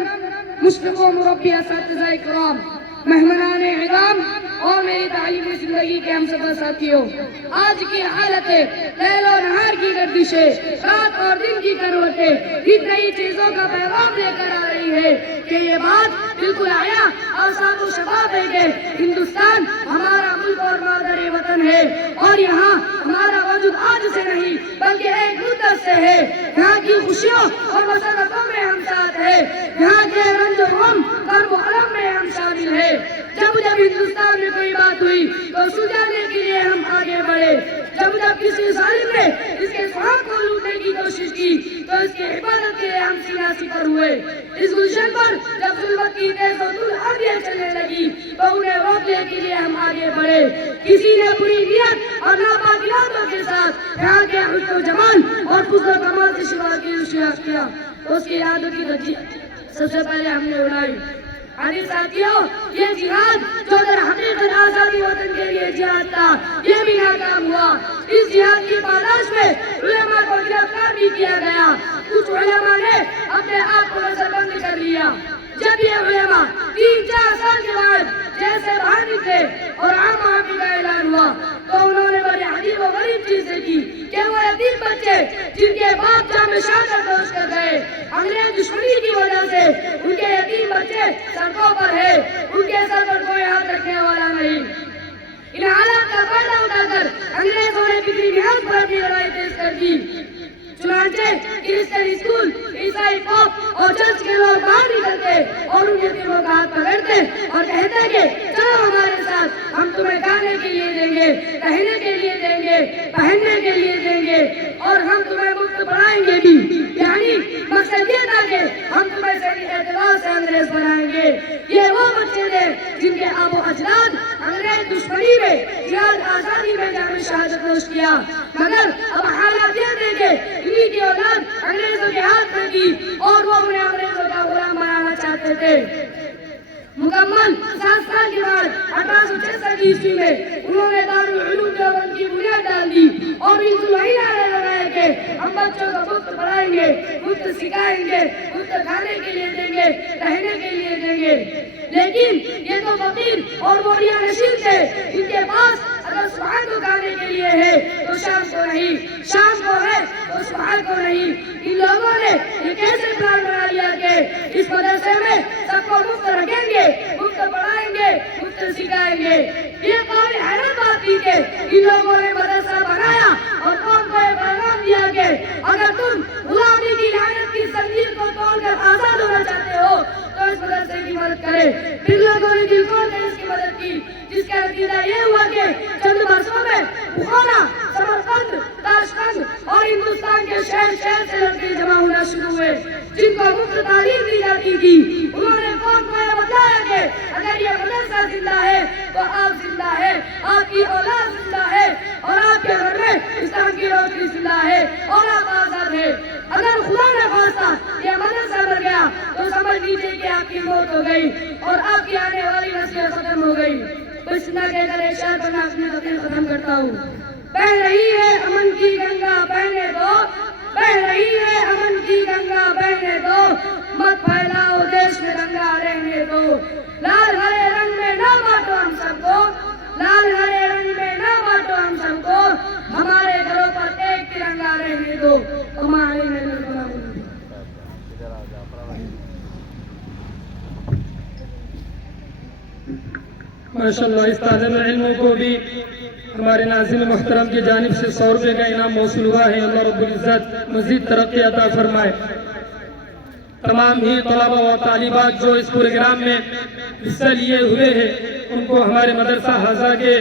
मुश्तको मुरब्बी असातिज़ा इकराम, मेहमानान इज़ाम और मेरी तालीमी जिंदगी के हम सफर साथियों, आज की हालतें, लैलो नहार की गर्दिशें, रात और दिन की करवटें इन नई चीजों का पैगाम लेकर आ रही है कि ये बात बिल्कुल आया और साबु शबाब है कि हिंदुस्तान हमारा मुल्क और मादर वतन है और यहाँ हमारा वजूद आज से नहीं बल्कि एक मुद्दत से है। यहाँ की खुशियों और मसरतों में हम साथ है, यहाँ के रंज गम कर्म अलम में हम शामिल है। जब जब हिंदुस्तान में कोई बात हुई तो सुलझाने के लिए हम आगे बढ़े, जब जब किसी जालिम ने इसके स्वाद को लूटने की कोशिश की तो इसकी हिफाजत के लिए हम सीना सिपर हुए। इस गुलशन पर जब जुल्मत की तेज आंधियां चलने लगी तो उन्हें रोकने के लिए हम आगे बढ़े। किसी ने बुरी नियत और नापाक इरादों के साथ यहाँ के हुस्न जमाल और फुज़्ल कमाल से शिवा की रुशियात किया तो उसकी यादों की धज्जियां सबसे पहले हमने उड़ाई। अरे साथियों, ये जिहाद जो दर हकीकत आजादी वतन के लिए जिहाद था, ये भी नाकाम हुआ। इस जिहाद की पादाश में उलेमा को गिरफ्तार भी किया गया। कुछ उलेमा ने अपने आप को नजरबंद कर लिया। जब ये उलेमा 3-4 साल के बाद जैसे बाहर निकले और आम माफी का ऐलान हुआ तो उन्होंने बड़ी अजीब और गरीब चीजें की कि वो यतीम बच्चे जिनके बाप जामे शाकर दोष कर गए, अंग्रेज दुश्मनी की वजह से उनके यतीम बच्चे सड़कों पर है, उनके सर पर कोई हाथ रखने वाला नहीं। इन हालात का फायदा उठाकर अंग्रेजों ने कितनी मेहनत पर अपनी लड़ाई तेज कर दी। चुनांचे क्रिश्चियन स्कूल, ईसाई पोप और चर्च के लोग बाहर निकलते और उन यतीमों का हाथ पकड़ते और कहते कि चलो हमारे साथ, हम तुम्हें खाने के लिए देंगे, रहने के लिए देंगे, पहनने के लिए देंगे और हम तुम्हें मुफ्त पढ़ाएंगे भी। यानी मकसद ये था कि हम तुम्हें सही एतबार से अंग्रेज बनाएंगे। ये वो बच्चे थे जिनके आबो अजदाद अंग्रेज दुश्मनी में जिहाद आजादी में जामे शहादत नोश किया, मगर अब हालात ये थे कि इन्हीं की औलाद अंग्रेजों के हाथ में थी और वो उन्हें अंग्रेजों का गुलाम बनाना चाहते थे। मुकम्मल 7 साल के बाद 1866 ईस्वी में उन्होंने दारुल उलूम देवबंद की बुनियाद डाल दी और बिल्कुल वही नारे लगाए कि हम बच्चों को मुफ्त पढ़ाएंगे, मुफ्त सिखाएंगे, मुफ्त खाने के लिए देंगे, रहने के लिए देंगे। लेकिन ये तो फकीर और मोरिया नशीन थे, इनके पास अगर सुबह को खाने के लिए है तो शाम को नहीं, शाम को है तो सुबह को नहीं। इन लोगों ने ये कैसे प्लान बना लिया कि इस मदरसे में सबको मुफ्त रखेंगे, मुफ्त पढ़ाएंगे, मुफ्त सिखाएंगे। ये कौन हैरान बात थी कि इन लोगों ने मदरसा बनाया और कौन को ये पैगाम दिया कि अगर तुम गुलामी की लानत की जंजीर को तोड़कर आजाद होना चाहते हो तो इस मदरसे की मदद करे। फिर लोगों ने दिल खोल कर इसकी मदद की, जिसका नतीजा ये हुआ कि चंद वर्षों में बुखारा, समरकंद, ताशकंद और हिंदुस्तान के शहर शहर से लड़के जमा होना शुरू हुए जिनको मुफ्त तालीम दी जाती थी। उन्होंने कौन को यह बताया कि अगर ये मदरसा जिंदा है तो आप जिंदा है, आपकी औलाद जिंदा है और आपके घर में इस्लाम की रोशनी जिंदा है और आप आजाद है। अगर खुदा ने खास्ता ये मदरसा मर गया तो समझ लीजिए कि आपकी मौत हो गई और आपकी आने वाली नस्लें खत्म हो गई। तो इस तरह कहकर एक शेर पर मैं अपनी तकरीर खत्म करता हूँ। बह रही है अमन की गंगा बहने दो, बह रही है अमन की गंगा बहने दो, मत फैलाओ देश देश में दंगा रहने दो। लाल हरे रंग में ना बांटो हम सबको, लाल हरे रंग में ना बांटो हम सबको, हमारे घरों पर एक तिरंगा रहने दो। हमारे माशाअल्लाह इस तालिब इल्मों को भी हमारे नाज़िम मुहतरम की जानिब से 100 रुपये का इनाम मौसूल हुआ है। अल्लाह रब्बुल इज़्ज़त मज़ीद तरक्की अता फरमाए। तमाम ही तलबा व तालिबात जो इस प्रोग्राम में हिस्सा लिए हुए हैं उनको हमारे मदरसा हज़ा के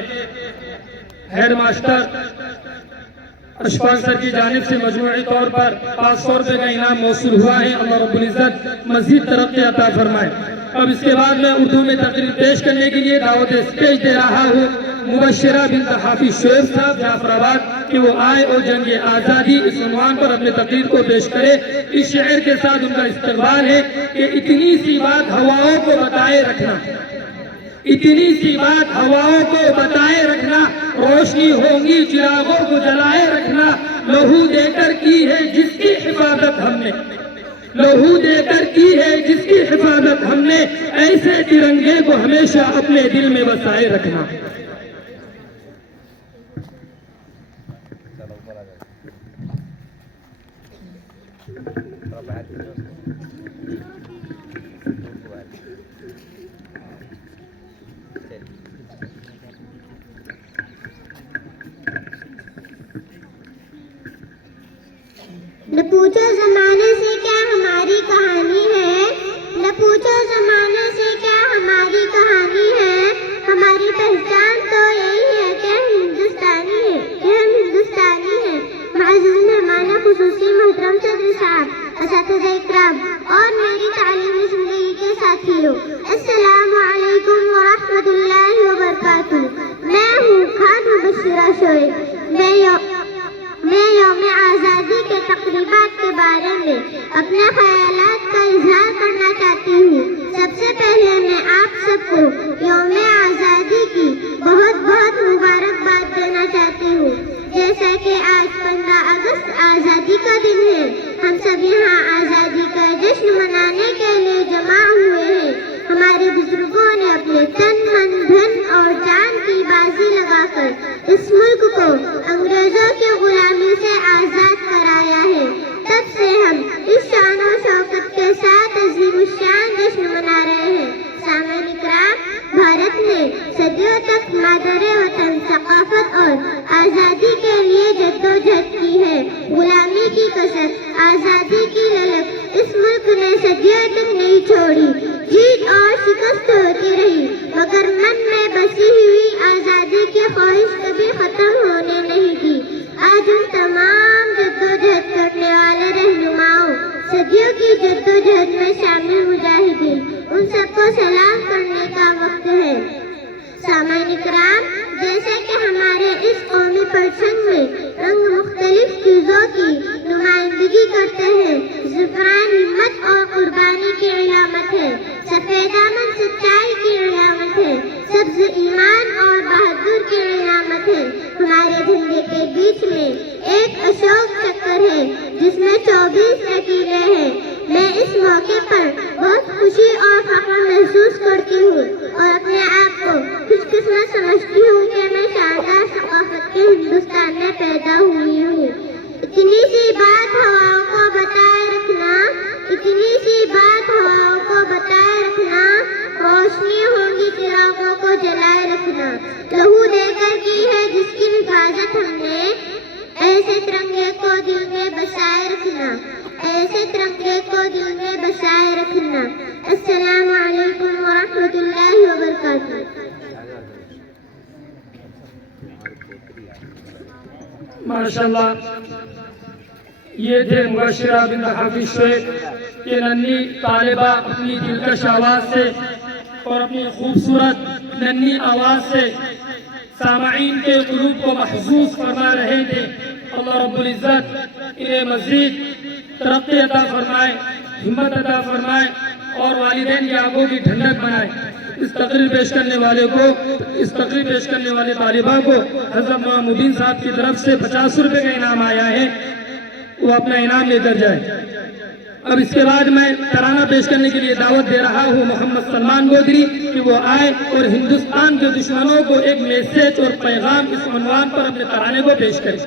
हेड मास्टर अशफाक सर की जानिब से मजमूई तौर पर 500 रुपये का इनाम मौसूल हुआ है। अल्लाह रब्बुल इज़्ज़त मज़ीद तरक्की अता फरमाए। अब इसके बाद मैं उर्दू में तकरीर पेश करने के लिए दावत स्टेज दे रहा हूँ मुबश्शिरा बिन्त हाफिज शोएब साहब जाफराबाद कि वो आए और जंग आज़ादी इस उन्वान पर अपने तकरीर को पेश करे। इस शेर के साथ उनका इस्तकबाल है कि इतनी सी बात हवाओं को बताए रखना, इतनी सी बात हवाओं को बताए रखना, रोशनी होंगी चिरागों को जलाए रखना, लहू देकर की है जिसकी हिफाजत हमने, लहू देकर की है जिसकी हिफाजत हमने, ऐसे तिरंगे को हमेशा अपने दिल में बसाए रखना। न पूछो जमाने से क्या हमारी कहानी है, न पूछो जमाने से क्या हमारी कहानी है, हमारी पहचान तो यही है कि हम हिंदुस्तानी है, कि हम हिंदुस्तानी है। माज़ीज़ मेहमान खुसूसी मोहतरम सदर साहब, असातिज़ा इकराम और मेरी तालीमी ज़िंदगी के साथियों, अस्सलामु अलैकुम व रहमतुल्लाहि व बरकातुहू। मैं हूँ खान मुबश्शिरा शोएब। मैं यौम आज़ादी के तक़रीबात के बारे में अपने ख्यालात का इजहार करना चाहती हूँ। सबसे पहले मैं आप सबको यौम आज़ादी की बहुत बहुत मुबारकबाद देना चाहती हूँ। जैसा कि आज 15 अगस्त आज़ादी का दिन है, हम सब यहाँ आज़ादी का जश्न मनाने के लिए जमा हुए हैं। हमारे बुजुर्गों ने अपने तन मन धन और जान की बाजी लगाकर इस मुल्क को अंग्रेजों की गुलामी से आजाद कराया है। तब से हम इस शान और शौकत के साथ अज़ीमुश्शान जश्न मना रहे हैं। सामईन इकराम, भारत ने सदियों तक मादरे वतन सकाफत और आज़ादी के लिए जद्दोजहद की है। गुलामी की कसर, आज़ादी की ललक इस मुल्क ने सदियों तक नहीं छोड़ी। जीत और शिकस्त होती रही, मगर मन में बसी हुई आज़ादी की ख्वाहिश कभी खत्म होने नहीं दी। आज उन तमाम जद्दोजहद करने वाले रहनुमाओं, सदियों की जद्दोजहद में शामिल मुजाहिदीन, उन सबको सलाम करने का वक्त है। सामईन इकराम, जैसे कि हमारे इस कौमी परचम में रंग मुख्तलिफ चीज़ों की नुमाइंदगी करते हैं। ज़फ़रान हिम्मत और कुर्बानी की अलामत है, सफ़ेद दामन सच्चाई की अलामत है, सब्ज़ ईमान और बहादुर की अलामत है। हमारे झंडे के बीच में एक अशोक चक्र है जिसमें 24 लकीरें हैं। मैं इस मौके पर बहुत खुशी और फ़ख्र महसूस करती हूँ और अपने आप को खुशकिस्मत समझती हूँ कि मैं शानदार सकाफत के हिंदुस्तान में पैदा हुई हूँ। इतनी सी बात हवाओं को बताए रखना, इतनी सी बात हवाओं को बताए रखना, रोशनी होंगी चिरागों को जलाए रखना, लहू देकर की है जिसकी हिफाजत हमने, ऐसे तिरंगे को दिल में बसाए रखना, ऐसे तिरंगे को दिल में बसाए रखना। अस्सलामु अलैकुम व रहमतुल्लाहि व बरकातुहू। माशाअल्लाह, ये थे मुबश्शिरा बिन्त हाफिज शोएब। ये नन्ही तालिबा अपनी दिलकश आवाज़ से और अपनी खूबसूरत नन्ही आवाज़ से सामाईन के क़ुलूब को महसूस फरमा रहे थे। अल्लाह रब्बुल इज़्ज़त इन्हें मज़ीद तरक्की अता फरमाए, हिम्मत अता फरमाए और वालिदैन की आंखों की ठंडक बनाए। इस तकरीर पेश करने वाले को, इस तकरीर पेश करने वाले तालिबा को हज़रत मुबीन साहब की तरफ से 50 रुपये का इनाम आया है, वो अपना इनाम लेकर जाए। अब इसके बाद मैं तराना पेश करने के लिए दावत दे रहा हूँ मोहम्मद सलमान गोदरी कि वो आए और हिंदुस्तान के दुश्मनों को एक मैसेज और पैगाम इस उन्वान पर अपने तराने को पेश करें।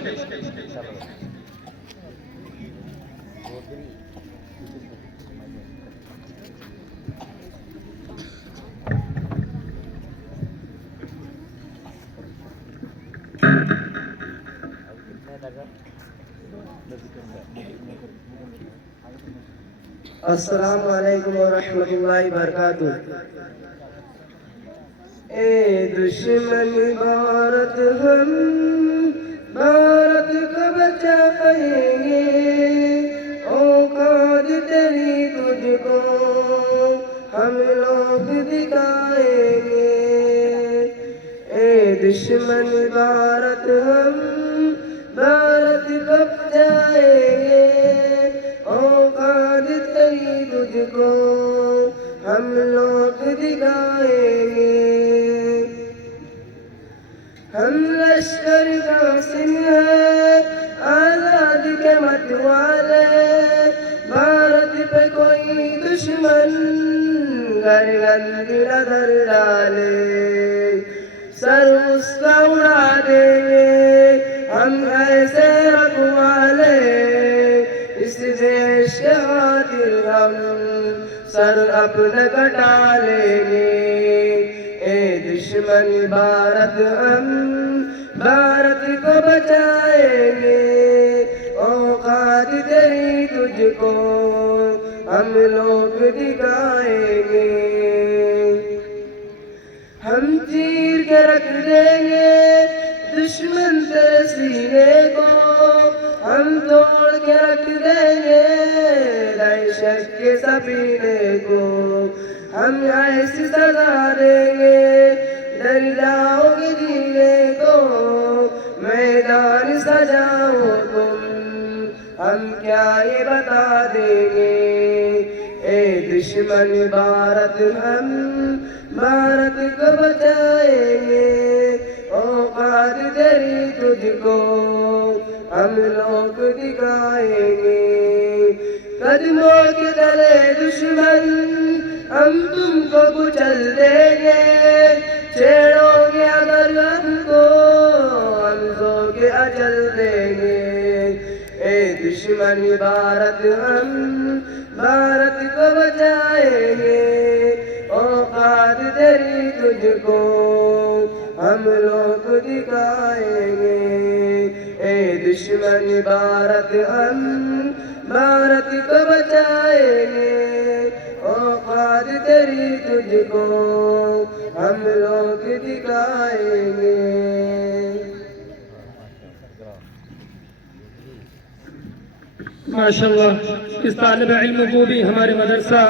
अस्सलामु अलैकुम व रहमतुल्लाहि व बरकातुहू। ए दुश्मन भारत हम भारत का बचा पाएंगे, औकात तेरी तुझको हम लोग दिखाएंगे। ए दुश्मन भारत हम भारत का बचाएंगे, औकात तेरी तुझको हम लोग दिखाएंगे। हम लश्कर का सिंह है आजाद के मतवाले, भारत पे कोई दुश्मन घर गंदी नजर डाले, सर उसका उड़ा देंगे हम ऐसे रखवाले। इस देश के खातिर हम सर अपना कटा लेंगे। ए दुश्मन भारत हम भारत को बचाएंगे, औकात तेरी तुझको हम लोग दिखाएंगे। हम चीर के रख देंगे दुश्मन तेरे सीने को, हम तोड़ के रख देंगे दहशत के सफीने को। हम ऐसी सजा देंगे डर जाओगे जीने को, मैदान सजाओ तुम हम क्या ये बता देंगे। ए दुश्मन भारत हम भारत को बचाएंगे, औकात तेरी तुझको हम लोग दिखाएंगे। कदमों के तले दुश्मन हम तुमको कुचल देंगे, छेड़ोगे अगर हमको हम सो के अचल देंगे। ए दुश्मन भारत हम भारत को बचाएंगे, औकात तेरी तुझको हम लोग दिखाएंगे। ए दुश्मन भारत हम भारत को बचाएंगे, औकात तेरी तुझको हम लोग दिखाएंगे। माशाअल्लाह, इस तालिब इल्म को भी हमारे मदरसा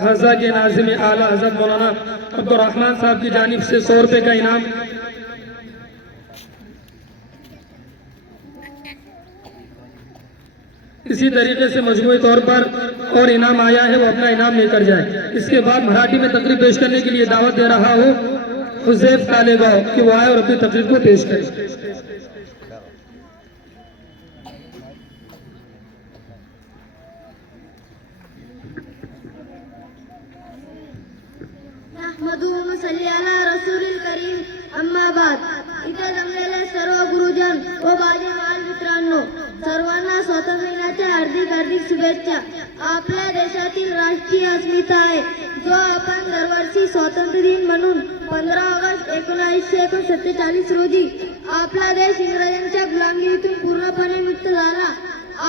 हज़ा के नाज़िम आला हज़रत मौलाना अब्दुर्रहमान साहब की जानिब से 100 रुपये का इनाम। इसी तरीके से मजमूई तौर पर और इनाम आया है, वो अपना इनाम लेकर जाए। इसके बाद मराठी में तकरीर पेश करने के लिए दावत दे रहा हूँ हुज़ैफ तालेगांव कि वो आए और अपनी तकरीर को पेश करें। इथे जमलेले सर्व गुरुजन व बाल मित्रांनो, सर्वांना स्वातंत्र्य दिनाच्या हार्दिक शुभेच्छा। आपल्या देशातील राष्ट्रीय अस्मिता आहे जो आपण दरवर्षी स्वातंत्र्य दिन म्हणून 15 ऑगस्ट 1947 रोजी आपला देश इंग्रजांच्या गुलामगिरीतून पूर्णपणे मुक्त झाला।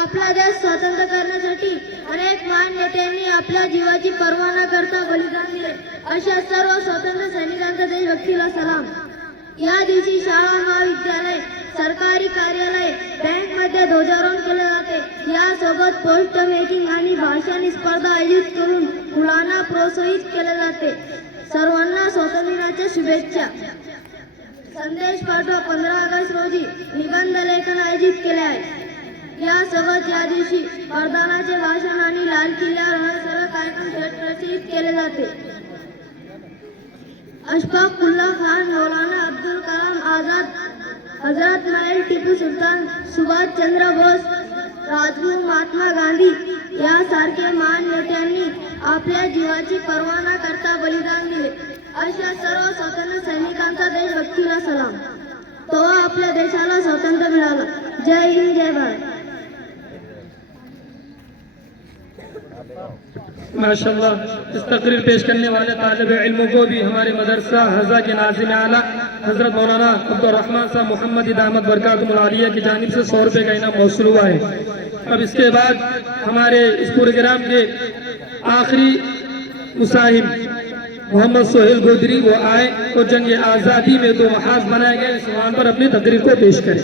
आपला देश स्वतंत्र करण्यासाठी अनेक महान नेत्यांनी आपल्या जीवाची पर्वा न करता बलिदान दिले। अशा सर्व स्वतंत्र सैनिकांचा देशभक्तीला सलाम। या दिवशी शाळा, महाविद्यालय, सरकारी कार्यालय, बँक मध्ये ध्वजारोहण केले जाते। यासोबत पोस्ट मेकिंग आणि भाषण स्पर्धा आयोजित करून मुलांना प्रोत्साहित केले जाते। सर्वांना स्वातंत्र्य दिनाच्या शुभेच्छा। संदेश पाठवा 15 ऑगस्ट रोजी निबंध लेखन आयोजित केले आहे। यासोबत या दिवशी मतदानाचे भाषण आणि लाल किल्ल्यावर सर्व कार्यक्रम प्रदर्शित केले जाते। अशफाक उल्ला खान, मौलाना अब्दुल कलाम आजाद, हजरत महल टिपू सुल्तान, सुभाष चंद्र बोस, राजगुरु महात्मा गांधी, यासारखे महान नेत्यांनी आपल्या जीवाची पर्वा न करता बलिदान दिले. अशा सर्व स्वातंत्र्य सैनिकांचा देशभक्तीला सलाम. तेव्हा आपल्या देशाला स्वातंत्र्य मिळालं. जय हिंद, जय भारत. माशाअल्लाह, इस तकरीर पेश करने वाले तालिब इल्मों को भी हमारे मदरसा हज़ा के नाज़िम आला हज़रत मौलाना अब्दुर्रहमान साहब मोहम्मद दामद बरकातुहुल आलिया की जानिब से 100 रुपये का इनाम मौसूल हुआ है. अब इसके बाद हमारे इस प्रोग्राम के आखिरी मुसाहिब मोहम्मद सोहेल गोदरी वो आए और जंग आज़ादी में 2 महाज बनाए गए इस सवाल पर अपनी तकरीर को पेश करें.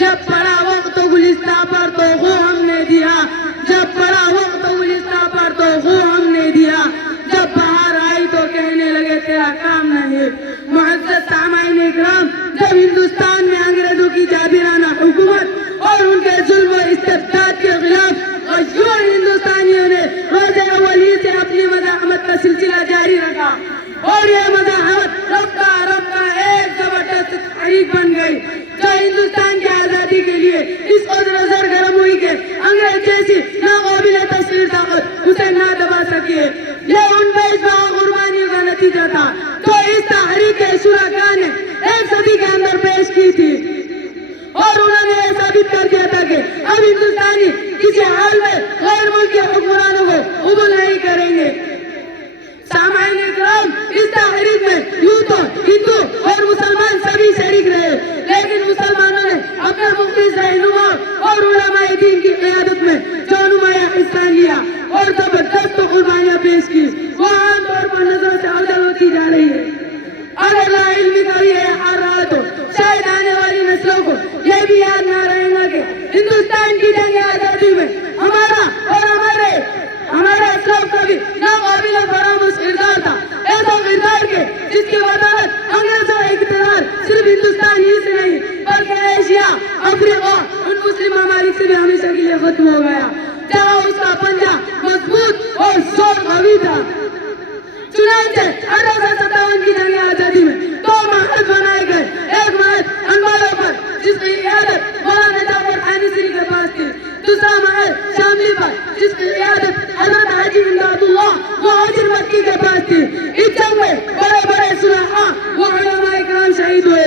जब पड़ा वक्त गुलिस्ता पर तो वो हमने दिया. जब पड़ा वक्त गुलिस्ता पर तो वो हमने दिया. जब बाहर आई तो कहने लगे तेरा काम नहीं. मुअज़्ज़ज़ सामाईन इकराम, जब हिंदुस्तान में अंग्रेजों की जाबिराना हुकूमत और उनके जुल्म और इस्तिबदाद के खिलाफ मशहूर हिंदुस्तानियों ने रोज़े अव्वल से अपनी मज़ाहमत का सिलसिला जारी रखा और ये मज़ाहमत रफ्ता रफ्ता एक जबरदस्त तहरीक बन गई जो हिंदुस्तान की आज़ादी के लिए इस कदर सरगर्म हुई के अंग्रेज जैसी नाकाबिल तस्वीर ताकत उसे ना दबा सकी. ये उन बेशबहा कुर्बानियों का नतीजा था जो इस तहरीक के शुरका ने 1 सदी के अंदर पेश की थी और उन्होंने यह साबित कर दिया था कि अब हिंदुस्तानी किसी हाल में गैर मुल्की हुक्मरानों को कबूल नहीं करेंगे. सामाईन इकराम, इस तहरीक में यूं तो हिंदू और मुसलमान सभी शरीक रहे, लेकिन मुसलमानों ने अपने मुख्लिस रहनुमा और उलमाए दीन की क़यादत में जो नुमाया हिस्सा लिया और जबरदस्त कुर्बानियां पेश की, वो आमतौर पर नजरों से ओझल होती जा रही है. अगर लाइल्मी का ये हाल रहा तो शायद आने वाली नस्लों को यह भी याद न रहेगा कि हिंदुस्तान की जंग आजादी में हमारा और हमारे असलाफ का भी नाकाबिल फरामोश किरदार था. ऐसा किरदार के जिसकी वजाहत अंग्रेजों का इक़्तिदार सिर्फ हिंदुस्तान ही से नहीं बल्कि एशिया, अफ्रीका, उन मुस्लिम ममालिक से भी हमेशा के लिए खत्म हो गया जहाँ उसका पंजा मजबूत और जोर कवी था. चुनांचे 1857 की जंग आजादी में 2 महाज बनाए गए. एक महाज अनबाला पर जिसकी इयादत मौलाना जाफर आनिसरी के पास थी. दूसरा महाज शामली पर जिसकी इयादत हजरत हाजी इमदादुल्लाह मुहाजिर मक्की के पास थी. इस जंग में बड़े बड़े सुलहा व उलमा इकराम शहीद हुए.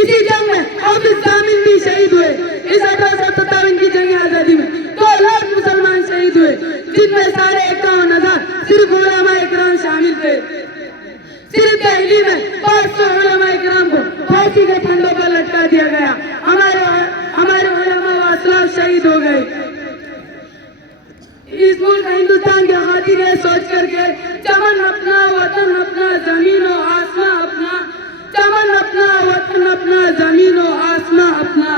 इसी जंग में हाफिज कामिल भी शहीद हुए. इस 1857 की जंग आजादी में 2 लाख मुसलमान शहीद हुए, जिनमें 51,000 सिर्फ उलमा इकराम शामिल थे. सिर्फ दिल्ली में 500 उलमा इकराम को फांसी के फंदों पर लटका दिया गया. हमारे उलमा व असलाफ शहीद हो गए. इस मुल्क हिंदुस्तान के खातिर ये सोच करके चमन अपना, वतन अपना, जमीन और आसमां अपना. चमन अपना, वतन अपना, जमीन और आसमां अपना.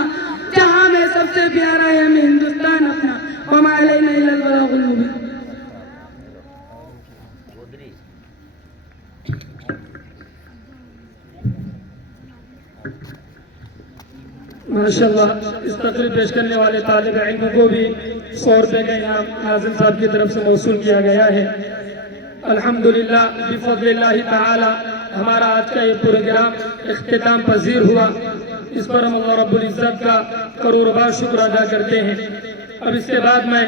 जहां में सबसे प्यारा है हमें हिंदुस्तान अपना. वमा अलैना इल्लल बलागुल मुबीन. माशाअल्लाह, इस तकरीर पेश करने वाले तालिब इल्म को भी 100 रुपये का इनाम नाज़िम साहब की तरफ से मौसूल किया गया है. अल्हम्दुलिल्लाह बिफज़लिल्लाह ताला हमारा आज का ये प्रोग्राम इख्तिताम पजीर हुआ. इस पर हम अल्लाह रब्बुल इज़्ज़त का करोड़ों शुक्र अदा करते हैं. अब इसके बाद मैं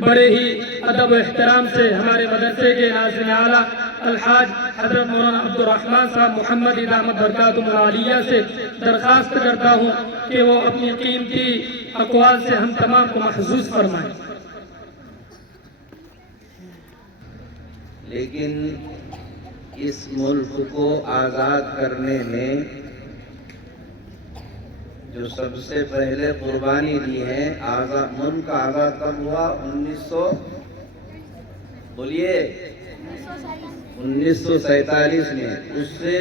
बड़े ही अदब व एहतराम से हमारे मदरसे के नाज़िम आला अलहाज हज़रत मौलाना अब्दुर्रहमान साहब मोहम्मद दामद बरकातुहुल आलिया से दरख्वास्त करता हूँ कि वो अपनी कीमती अक़वाल से हम तमाम को महसूस फरमाएं. लेकिन इस मुल्क को आज़ाद करने में जो सबसे पहले कुर्बानी दी है, मुल्क आज़ाद कब हुआ? 1900 बोलिए 1947 में, उससे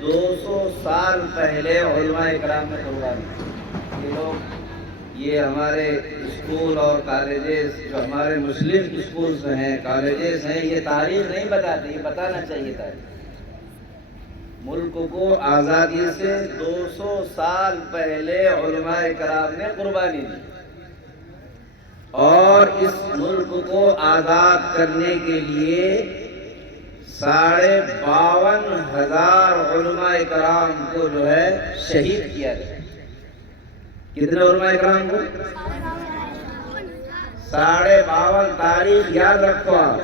200 साल पहले उलमा इकराम ने कुर्बानी। ये लोग, ये हमारे स्कूल और कॉलेजेस, जो हमारे मुस्लिम स्कूल्स हैं, कॉलेजेस हैं, ये तारीख नहीं बताते, ये बताना चाहिए था। मुल्क को आज़ादी से 200 साल पहले उलमा इकराम ने कुर्बानी दी, और इस मुल्क को आज़ाद करने के लिए 52,500 उलमा इकराम को जो है शहीद किया गया। कितने उलमा इकराम को? 52.5। तारीख याद रखो आप,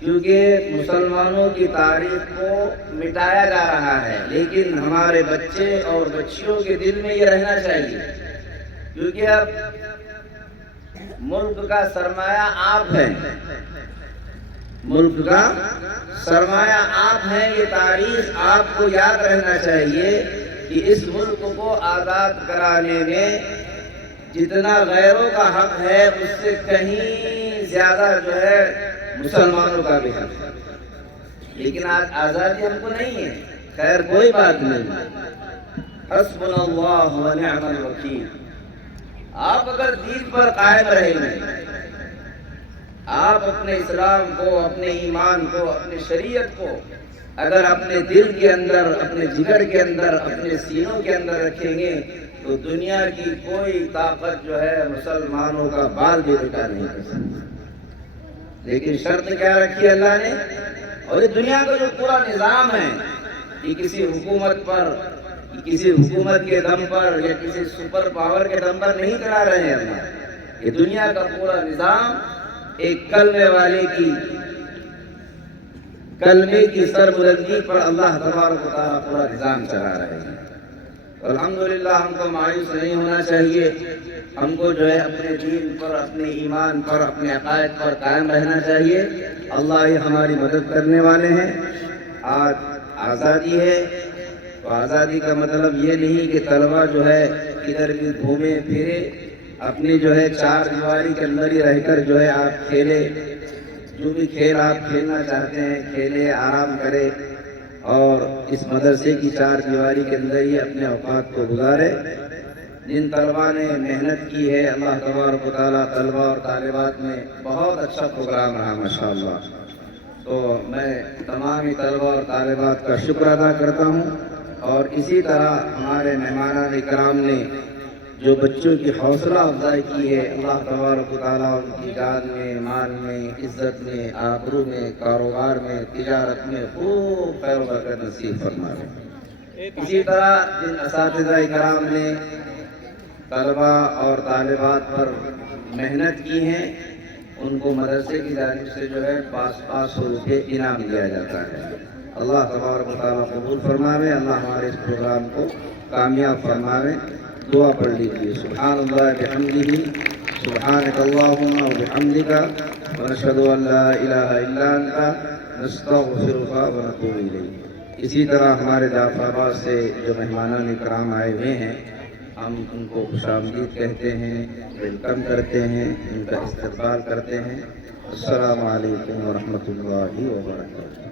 क्योंकि मुसलमानों की तारीख को मिटाया जा रहा है, लेकिन हमारे बच्चे और बच्चियों के दिल में ये रहना चाहिए, क्योंकि अब मुल्क का सरमाया आप हैं, मुल्क का सरमाया आप हैं। ये तारीख आपको याद रहना चाहिए कि इस मुल्क को आज़ाद कराने में जितना गैरों का हक है, उससे कहीं ज्यादा जो है मुसलमानों का भी हक है। लेकिन आज आज़ादी हमको नहीं है। खैर, कोई बात नहीं। हस्बुनल्लाह व निअमल वकील। आप अगर दीन पर कायम रहेंगे, आप अपने इस्लाम को, अपने ईमान को, अपने शरीयत को अगर अपने दिल के अंदर, अपने जिगर के अंदर, अपने सीनों के अंदर रखेंगे, तो दुनिया की कोई ताकत जो है मुसलमानों का बाल भी उठा नहीं कर सकती। लेकिन शर्त क्या रखी अल्लाह ने? और ये दुनिया का जो पूरा निज़ाम है, कि किसी हुकूमत पर, किसी हुकूमत के दम पर या किसी सुपर पावर के दम पर नहीं चला रहे हैं अल्लाह। ये दुनिया का पूरा निज़ाम एक कलमे की सरबुलंदी पर अल्लाह तबारक व तआला पूरा निज़ाम चला रहे हैं। अल्हम्दुलिल्लाह, हमको मायूस नहीं होना चाहिए। हमको जो है अपने दीन पर, अपने ईमान पर, अपने अकायद पर कायम रहना चाहिए। अल्लाह ही हमारी मदद करने वाले हैं। आज आज़ादी है, तो आज़ादी का मतलब ये नहीं कि तलबा जो है किधर भी घूमे फिरे, अपनी जो है चार दीवारी के अंदर ही रहकर जो है आप खेले, जो भी खेल आप खेलना चाहते हैं खेले, आराम करें, और इस मदरसे की चार दीवारी के अंदर ही अपने औकात को गुजारे। जिन तलबा ने मेहनत की है, अल्लाह तबारक व तआला तलबा और तालिबात में बहुत अच्छा प्रोग्राम रहा माशाअल्लाह। तो मैं तमाम तलबा और तालिबात का शुक्र अदा करता हूँ। और इसी तरह हमारे मेहमान इकराम ने जो बच्चों की हौसला अफजाई की है, अल्लाह तबारक व तआला उनकी जान में, माल में, इज्जत में, आबरू में, कारोबार में, तिजारत में खूब खैर व बरकत नसीब फरमाए। इसी तरह जिन असातिज़ा इकराम ने तलबा और तालिबात पर मेहनत की हैं, उनको मदरसे की जानिब से जो है 500 रुपये इनाम दिया जाता है। अल्लाह तबारक व तआला कबूल फरमावे। अल्लाह हमारे इस प्रोग्राम को कामयाब फरमावे। दुआ पढ़ लीजिए। सुब्हानल्लाह बिहम्दिही, सुब्हानक अल्लाहुम्मा व बिहम्दिका, व नशहदु अन ला इलाहा इल्ला अंता, नस्तगफिरुका व नतूबु इलैक। इसी तरह हमारे जाफराबाद से जो मेहमान इकराम आए हुए हैं, हम उनको खुशामदीद कहते हैं, वेलकम करते हैं, उनका इस्तकबाल करते हैं। अस्सलामु अलैकुम व रहमतुल्लाहि व बरकातुहू।